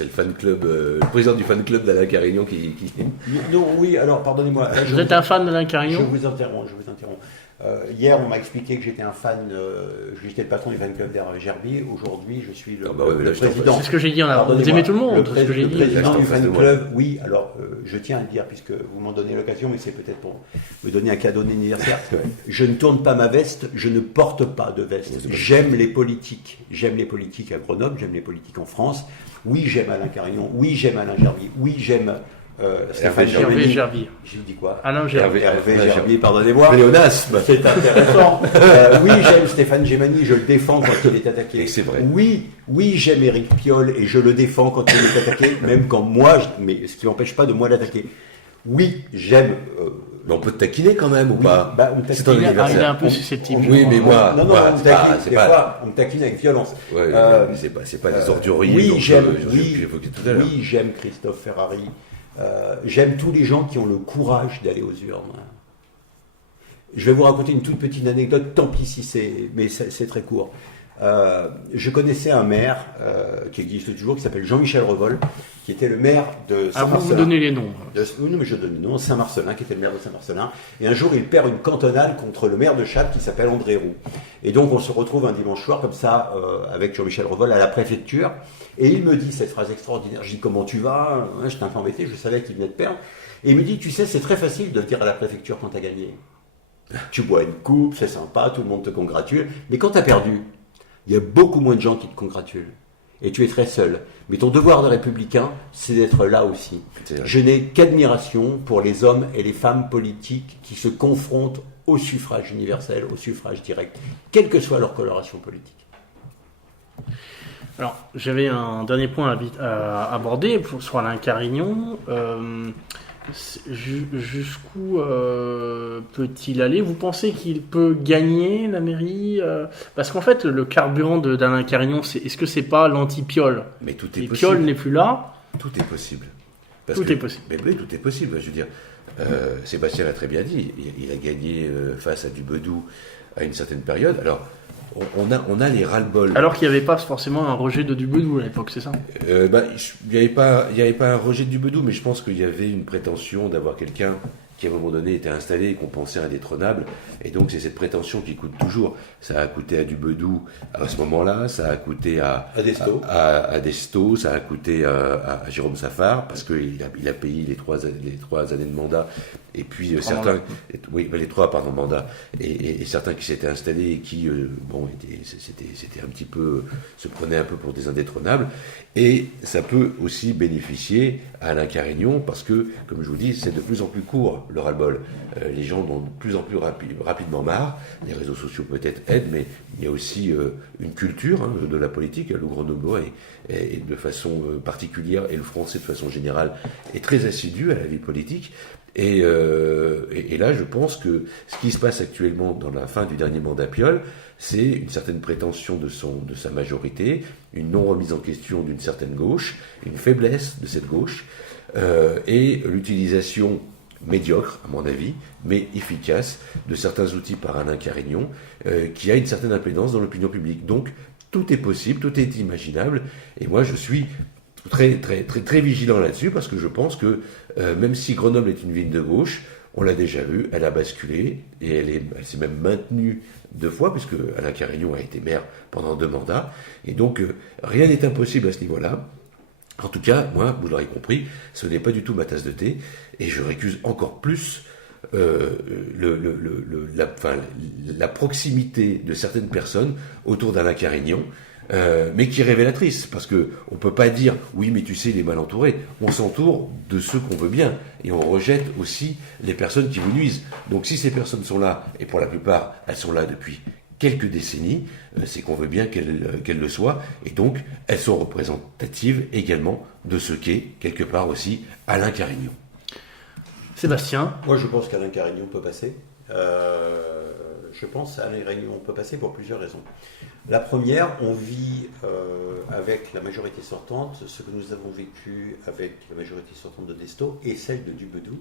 le fan club, le président du fan club d'Alain Carignon qui... Non, oui, alors pardonnez-moi. Vous êtes un fan d'Alain Je Carignon? vous interromps. Hier, on m'a expliqué que j'étais un fan, j'étais le patron du fan club d'Hervé Gerbier. Aujourd'hui, je suis le président. C'est ce que j'ai dit, vous aimez tout le monde. Le président du fan club, oui, alors je tiens à le dire, puisque vous m'en donnez l'occasion, mais c'est peut-être pour me donner un cadeau d'anniversaire. Je ne tourne pas ma veste, je ne porte pas de veste. J'aime les politiques. J'aime les politiques à Grenoble, j'aime les politiques en France. Oui, j'aime Alain Carignon. Oui, j'aime Alain Gerbier. Oui, j'aime... Stéphane Gerbier. J'ai dit quoi? Alain Gerbier. Hervé Gerbier, pardonnez-moi. Pléonasme. C'est intéressant. Oui, j'aime Stéphane Gemini, je le défends quand il est attaqué. Et c'est vrai. Oui, j'aime Éric Piolle et je le défends quand il est attaqué, même quand mais ce qui n'empêche pas de moi l'attaquer. Oui, j'aime... Mais on peut te taquiner quand même, ou pas? C'est Il est un peu susceptible. Oui, mais moi... Non, voilà, on me taquine, des fois, on me taquine avec violence. Ouais, c'est pas des orduriers. Oui, tout à l'heure. j'aime Christophe Ferrari. J'aime tous les gens qui ont le courage d'aller aux urnes. Je vais vous raconter une toute petite anecdote, tant pis si c'est très court. Je connaissais un maire qui existe toujours, qui s'appelle Jean-Michel Revol, qui était le maire de Saint-Marcelin. Vous donnez les noms. Oui, mais je donne le nom, Saint-Marcelin, qui était le maire de Saint-Marcelin. Et un jour, il perd une cantonale contre le maire de Châtes, qui s'appelle André Roux. Et donc, on se retrouve un dimanche soir, comme ça, avec Jean-Michel Revol à la préfecture. Et il me dit cette phrase extraordinaire. Je dis, comment tu vas? Je t'ai un peu embêté, je savais qu'il venait de perdre. Et il me dit, tu sais, c'est très facile de le dire à la préfecture quand tu as gagné. Tu bois une coupe, c'est sympa, tout le monde te congratule. Mais quand tu as perdu, il y a beaucoup moins de gens qui te congratulent. Et tu es très seul. Mais ton devoir de républicain, c'est d'être là aussi. Je n'ai qu'admiration pour les hommes et les femmes politiques qui se confrontent au suffrage universel, au suffrage direct, quelle que soit leur coloration politique. Alors, j'avais un dernier point à aborder sur Alain Carignon. Jusqu'où peut-il aller? Vous pensez qu'il peut gagner la mairie? Parce qu'en fait, le carburant d'Alain Carignon, est-ce que c'est pas l'anti-Piolle? Mais tout est possible. Piolle n'est plus là. Tout est possible. Tout est possible. Mais oui, tout est possible. Je veux dire, Sébastien l'a très bien dit. Il a gagné face à Dubedou à une certaine période. Alors, on a les ras-le-bol. Alors qu'il n'y avait pas forcément un rejet de Dubedou à l'époque, c'est ça? Il n'y avait pas un rejet de Dubedou, mais je pense qu'il y avait une prétention d'avoir quelqu'un qui à un moment donné était installé et qu'on pensait indétrônable. Et donc c'est cette prétention qui coûte toujours. Ça a coûté à Dubedou à ce moment-là, ça a coûté à Desto, ça a coûté à Jérôme Safar, parce qu'il a payé les trois années de mandat. Et puis certains, les trois mandats, et certains qui s'étaient installés et qui c'était un petit peu, se prenaient un peu pour des indétrônables. Et ça peut aussi bénéficier à Alain Carignon, parce que, comme je vous dis, c'est de plus en plus court le ras-le-bol. Les gens ont de plus en plus rapidement marre. Les réseaux sociaux peut-être aident, mais il y a aussi une culture de la politique. Le Grenoblois est de façon particulière, et le Français de façon générale est très assidu à la vie politique. Et là, je pense que ce qui se passe actuellement dans la fin du dernier mandat Piolle, c'est une certaine prétention de sa majorité, une non-remise en question d'une certaine gauche, une faiblesse de cette gauche, et l'utilisation médiocre, à mon avis, mais efficace, de certains outils par Alain Carignon, qui a une certaine impédance dans l'opinion publique. Donc, tout est possible, tout est imaginable, et moi, je suis très, très, très, très vigilant là-dessus, parce que je pense que même si Grenoble est une ville de gauche, on l'a déjà vu, elle a basculé, et elle s'est même maintenue 2 fois, puisque Alain Carignon a été maire pendant 2 mandats, et donc rien n'est impossible à ce niveau-là. En tout cas, moi, vous l'aurez compris, ce n'est pas du tout ma tasse de thé, et je récuse encore plus la proximité de certaines personnes autour d'Alain Carignan, mais qui est révélatrice, parce que on peut pas dire oui, mais tu sais, il est mal entouré. On s'entoure de ceux qu'on veut bien, et on rejette aussi les personnes qui vous nuisent. Donc si ces personnes sont là, et pour la plupart elles sont là depuis quelques décennies, c'est qu'on veut bien qu'elles le soient, et donc elles sont représentatives également de ce qu'est quelque part aussi Alain Carignan. Sébastien. Moi, je pense qu'Alain Carignan peut passer. Je pense qu'Alain Carignan peut passer pour plusieurs raisons. La première, on vit avec la majorité sortante ce que nous avons vécu avec la majorité sortante de Destau et celle de Dubedou,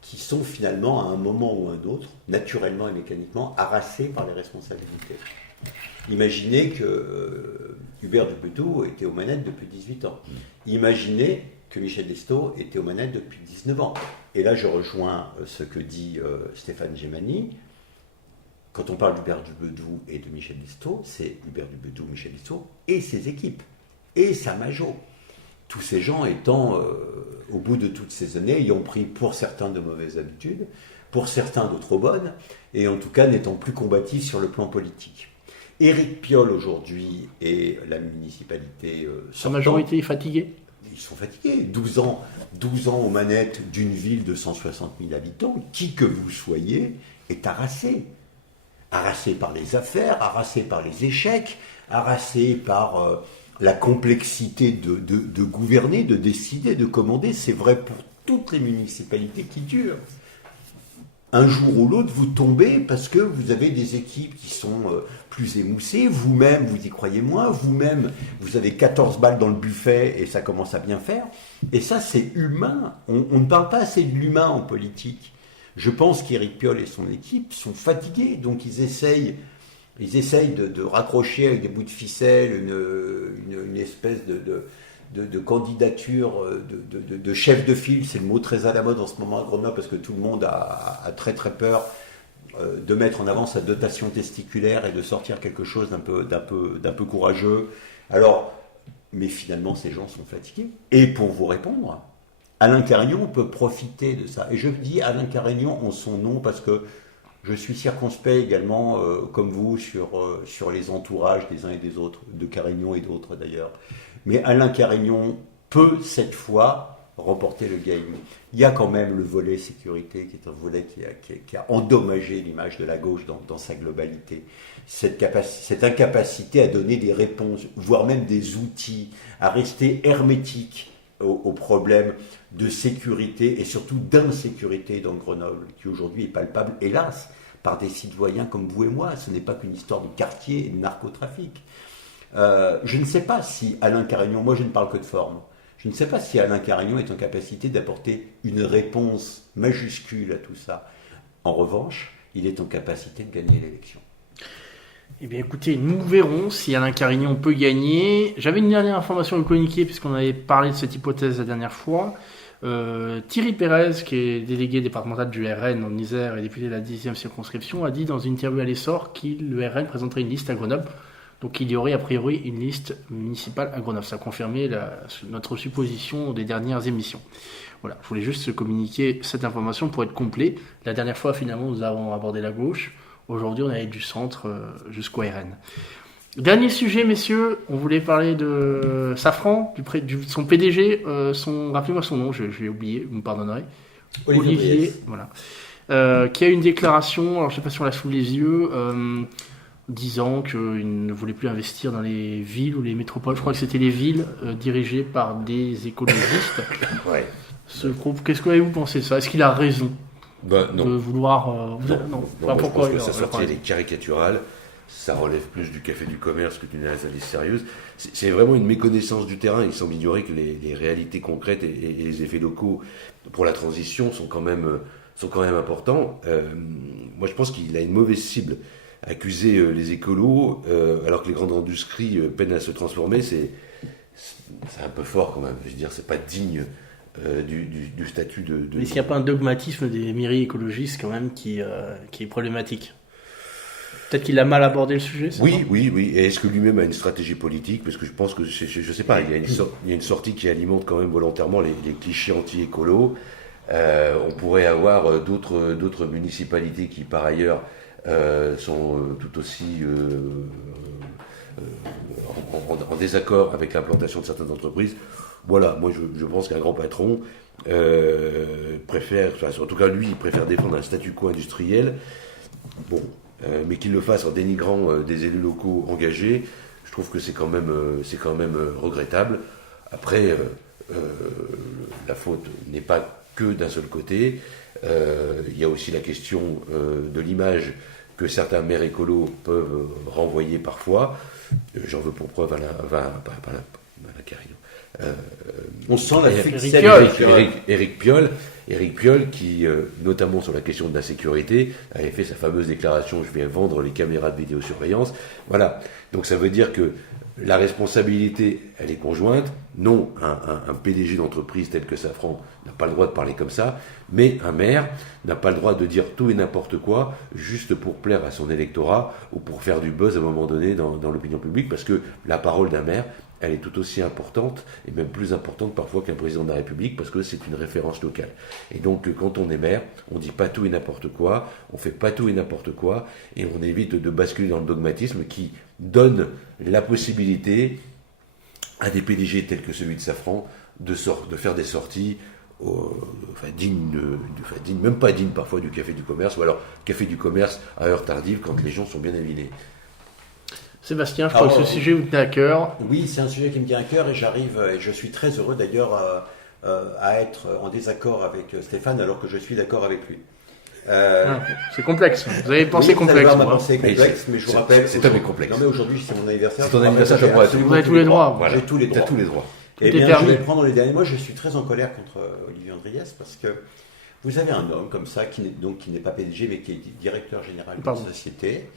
qui sont finalement, à un moment ou à un autre, naturellement et mécaniquement, harassés par les responsabilités. Imaginez que Hubert Dubedou était aux manettes depuis 18 ans. Imaginez que Michel Destau était aux manettes depuis 19 ans. Et là, je rejoins ce que dit Stéphane Gemani. Quand on parle d'Hubert Dubedou et de Michel Destau, c'est Hubert Dubedou, Michel Destau et ses équipes, et sa majo. Tous ces gens étant, au bout de toutes ces années, ayant pris pour certains de mauvaises habitudes, pour certains de trop bonnes, et en tout cas n'étant plus combatifs sur le plan politique. Éric Piolle aujourd'hui et la municipalité Sa majorité est fatiguée. Ils sont fatigués. 12 ans aux manettes d'une ville de 160 000 habitants, qui que vous soyez, est harassé. Harassé par les affaires, harassé par les échecs, harassé par la complexité de gouverner, de décider, de commander. C'est vrai pour toutes les municipalités qui durent. Un jour ou l'autre, vous tombez parce que vous avez des équipes qui sont plus émoussées. Vous-même, vous y croyez moins. Vous-même, vous avez 14 balles dans le buffet et ça commence à bien faire. Et ça, c'est humain. On ne parle pas assez de l'humain en politique. Je pense qu'Éric Piolle et son équipe sont fatigués. Donc, ils essayent de raccrocher avec des bouts de ficelle une espèce de candidature de chef de file. C'est le mot très à la mode en ce moment à Grenoble parce que tout le monde a très très peur de mettre en avant sa dotation testiculaire et de sortir quelque chose d'un peu courageux. Alors, mais finalement, ces gens sont fatigués. Et pour vous répondre, Alain Carignan peut profiter de ça. Et je dis Alain Carignan en son nom parce que je suis circonspect également, comme vous, sur les entourages des uns et des autres, de Carignan et d'autres d'ailleurs. Mais Alain Carignan peut, cette fois, remporter le game. Il y a quand même le volet sécurité, qui est un volet qui a endommagé l'image de la gauche dans sa globalité. Cette incapacité à donner des réponses, voire même des outils, à rester hermétique aux problèmes de sécurité et surtout d'insécurité dans Grenoble, qui aujourd'hui est palpable, hélas, par des citoyens comme vous et moi. Ce n'est pas qu'une histoire de quartier et de narcotrafic. Je ne sais pas si Alain Carignan, moi je ne parle que de forme, je ne sais pas si Alain Carignan est en capacité d'apporter une réponse majuscule à tout ça. En revanche, il est en capacité de gagner l'élection. Eh bien écoutez, nous verrons si Alain Carignan peut gagner. J'avais une dernière information à vous communiquer puisqu'on avait parlé de cette hypothèse la dernière fois. Thierry Pérez, qui est délégué départemental du RN en Isère et député de la 10e circonscription, a dit dans une interview à l'Essor le RN présenterait une liste à Grenoble. Donc il y aurait a priori une liste municipale à Grenoble. Ça a confirmé notre supposition des dernières émissions. Voilà, je voulais juste communiquer cette information pour être complet. La dernière fois, finalement, nous avons abordé la gauche. Aujourd'hui, on allait du centre jusqu'au RN. Dernier sujet, messieurs, on voulait parler de Safran, son PDG, rappelez-moi son nom, je l'ai oublié, vous me pardonnerez. Olivier, voilà. Qui a une déclaration, alors je ne sais pas si on l'a sous les yeux, disant qu'il ne voulait plus investir dans les villes ou les métropoles. Je crois que c'était les villes dirigées par des écologistes. Ouais. Ce groupe, qu'est-ce que vous pensez de ça? Est-ce qu'il a raison non. de vouloir... non, Enfin, pourquoi je pense que sa sortie est caricaturale. Ça relève plus du café du commerce que d'une analyse sérieuse. C'est vraiment une méconnaissance du terrain. Il semble ignorer que les réalités concrètes et les effets locaux pour la transition sont quand même importants. Moi, je pense qu'il a une mauvaise cible. Accuser les écolos, alors que les grandes industries peinent à se transformer, c'est un peu fort quand même. Je veux dire, c'est pas digne du statut de... Mais s'il n'y a pas un dogmatisme des mairies écologistes quand même qui est problématique? Peut-être qu'il a mal abordé le sujet. Oui. Et est-ce que lui-même a une stratégie politique? Parce que je pense que, je sais pas, il y a une sortie qui alimente quand même volontairement les clichés anti-écolos. On pourrait avoir d'autres municipalités qui, par ailleurs, sont tout aussi en désaccord avec l'implantation de certaines entreprises. Voilà, moi je pense qu'un grand patron préfère, en tout cas lui, il préfère défendre un statu quo industriel, mais qu'il le fasse en dénigrant des élus locaux engagés. Je trouve que c'est quand même regrettable. Après, la faute n'est pas que d'un seul côté. Il y a aussi la question de l'image que certains maires écolos peuvent renvoyer parfois. J'en veux pour preuve à la Carignan. On sent la Éric Piolle qui, notamment sur la question de la sécurité, avait fait sa fameuse déclaration « Je viens vendre les caméras de vidéosurveillance ». Voilà. Donc ça veut dire que la responsabilité, elle est conjointe. Non, un PDG d'entreprise tel que Safran n'a pas le droit de parler comme ça, mais un maire n'a pas le droit de dire tout et n'importe quoi juste pour plaire à son électorat ou pour faire du buzz à un moment donné dans l'opinion publique, parce que la parole d'un maire, elle est tout aussi importante, et même plus importante parfois qu'un président de la République, parce que c'est une référence locale. Et donc, quand on est maire, on dit pas tout et n'importe quoi, on fait pas tout et n'importe quoi, et on évite de basculer dans le dogmatisme qui donne la possibilité à des PDG tels que celui de Safran de faire des sorties dignes, même pas dignes parfois du Café du Commerce, ou alors Café du Commerce à heure tardive quand les gens sont bien avilés. Sébastien, je crois que ce sujet vous tenait à cœur. Oui, c'est un sujet qui me tient à cœur et je suis très heureux d'ailleurs à être en désaccord avec Stéphane alors que je suis d'accord avec lui. C'est complexe. Vous avez pensé complexe. Ma pensée complexe, mais je vous rappelle. C'est un peu complexe. Non, mais aujourd'hui, c'est mon anniversaire. C'est ton anniversaire, je crois. Vous avez tous les droits. Voilà. J'ai tous les droits. Tous les droits. Et bien, je vais le prendre les derniers mois. Je suis très en colère contre Olivier Andriès parce que vous avez un homme comme ça qui n'est pas PDG mais qui est directeur général d'une société.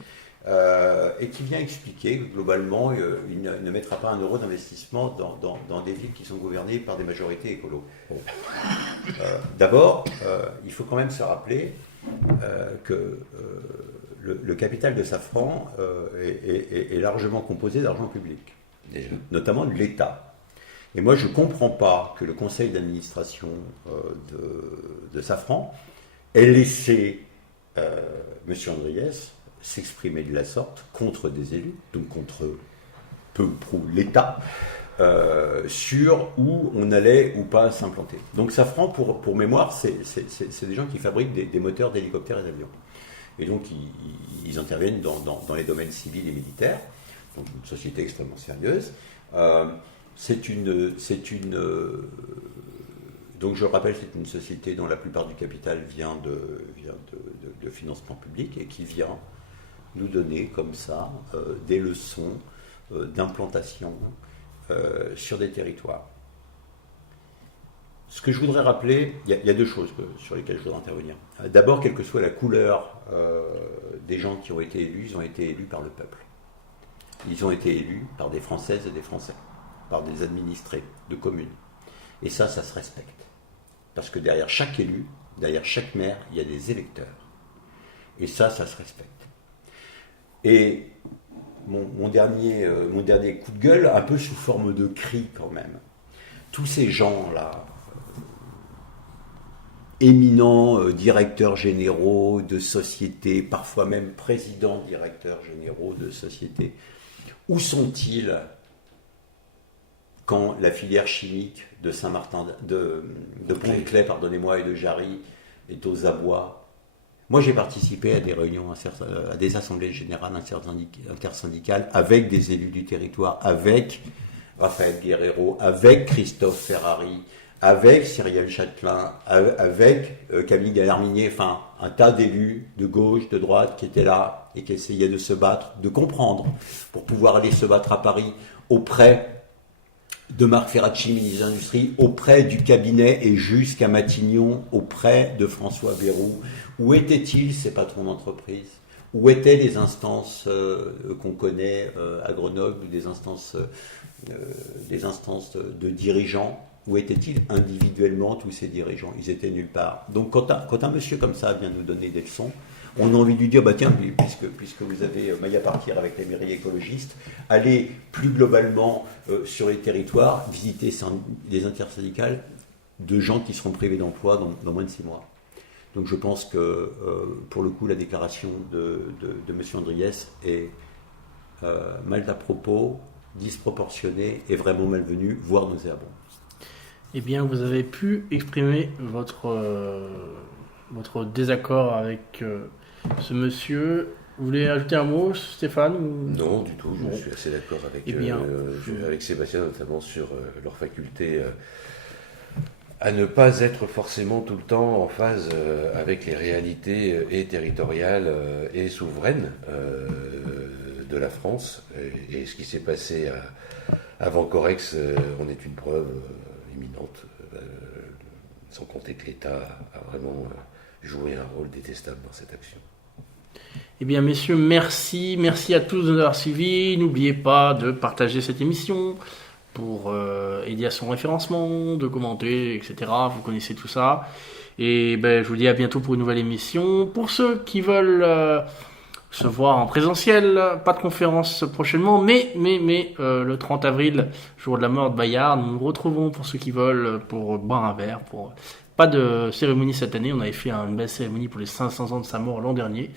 Et qui vient expliquer que globalement, il ne mettra pas un euro d'investissement dans des villes qui sont gouvernées par des majorités écolos. Bon. D'abord, il faut quand même se rappeler que le capital de Safran est largement composé d'argent public, notamment de l'État. Et moi, je ne comprends pas que le conseil d'administration de Safran ait laissé M. Andriès s'exprimer de la sorte contre des élus, donc contre peu ou prou l'État, sur où on allait ou pas s'implanter. Donc Safran, pour mémoire, c'est des gens qui fabriquent des moteurs d'hélicoptères et d'avions. Et donc ils interviennent dans les domaines civils et militaires, donc une société extrêmement sérieuse. Donc je rappelle, c'est une société dont la plupart du capital vient de financement public et qui vient nous donner comme ça des leçons d'implantation sur des territoires. Ce que je voudrais rappeler, il y a deux choses sur lesquelles je voudrais intervenir. D'abord, quelle que soit la couleur des gens qui ont été élus, ils ont été élus par le peuple. Ils ont été élus par des Françaises et des Français, par des administrés de communes. Et ça se respecte. Parce que derrière chaque élu, derrière chaque maire, il y a des électeurs. Et ça se respecte. Et mon dernier coup de gueule, un peu sous forme de cri quand même. Tous ces gens-là, éminents directeurs généraux de sociétés, parfois même présidents directeurs généraux de sociétés, où sont-ils quand la filière chimique de Saint-Martin, de Pont-de-Clay, pardonnez-moi, et de Jarry est aux abois? Moi, j'ai participé à des réunions, à des assemblées générales intersyndicales avec des élus du territoire, avec Raphaël Guerrero, avec Christophe Ferrari, avec Cyrielle Châtelain, avec Camille Gallarminier, enfin, un tas d'élus de gauche, de droite qui étaient là et qui essayaient de se battre, de comprendre, pour pouvoir aller se battre à Paris auprès de Marc Ferracci, ministre de l'Industrie, auprès du cabinet et jusqu'à Matignon, auprès de François Bayrou. Où étaient-ils, ces patrons d'entreprise? Où étaient les instances qu'on connaît à Grenoble, des instances de dirigeants? Où étaient-ils individuellement, tous ces dirigeants? Ils étaient nulle part. Donc quand un monsieur comme ça vient nous donner des leçons, on a envie de lui dire, bah tiens, puisque vous avez maille à partir avec les mairies écologistes, allez plus globalement sur les territoires, visiter les intersyndicales, de gens qui seront privés d'emploi dans moins de 6 mois. Donc je pense que, pour le coup, la déclaration de M. Andriès est mal à propos, disproportionnée et vraiment malvenue, voire nauséabonde. Eh bien, vous avez pu exprimer votre désaccord avec ce monsieur. Vous voulez ajouter un mot, Stéphane ou... Non, du tout. Bon. Je suis assez d'accord avec, Eh bien, avec Sébastien, notamment sur leur faculté à ne pas être forcément tout le temps en phase avec les réalités et territoriales et souveraines de la France. Et ce qui s'est passé avant Corex en est une preuve imminente, sans compter que l'État a vraiment joué un rôle détestable dans cette action. Eh bien, messieurs, merci. Merci à tous de nous avoir suivis. N'oubliez pas de partager cette émission pour aider à son référencement, de commenter, etc. Vous connaissez tout ça. Et ben, je vous dis à bientôt pour une nouvelle émission. Pour ceux qui veulent se voir en présentiel, pas de conférence prochainement, mais le 30 avril, jour de la mort de Bayard, nous nous retrouvons pour ceux qui veulent pour boire un verre. Pas de cérémonie cette année. On avait fait une belle cérémonie pour les 500 ans de sa mort l'an dernier.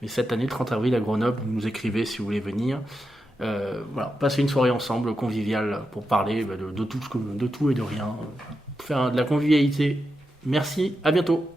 Mais cette année, le 30 avril, à Grenoble, vous nous écrivez si vous voulez venir. Voilà, passer une soirée ensemble, conviviale, pour parler de tout et de rien. Faire de la convivialité. Merci, à bientôt.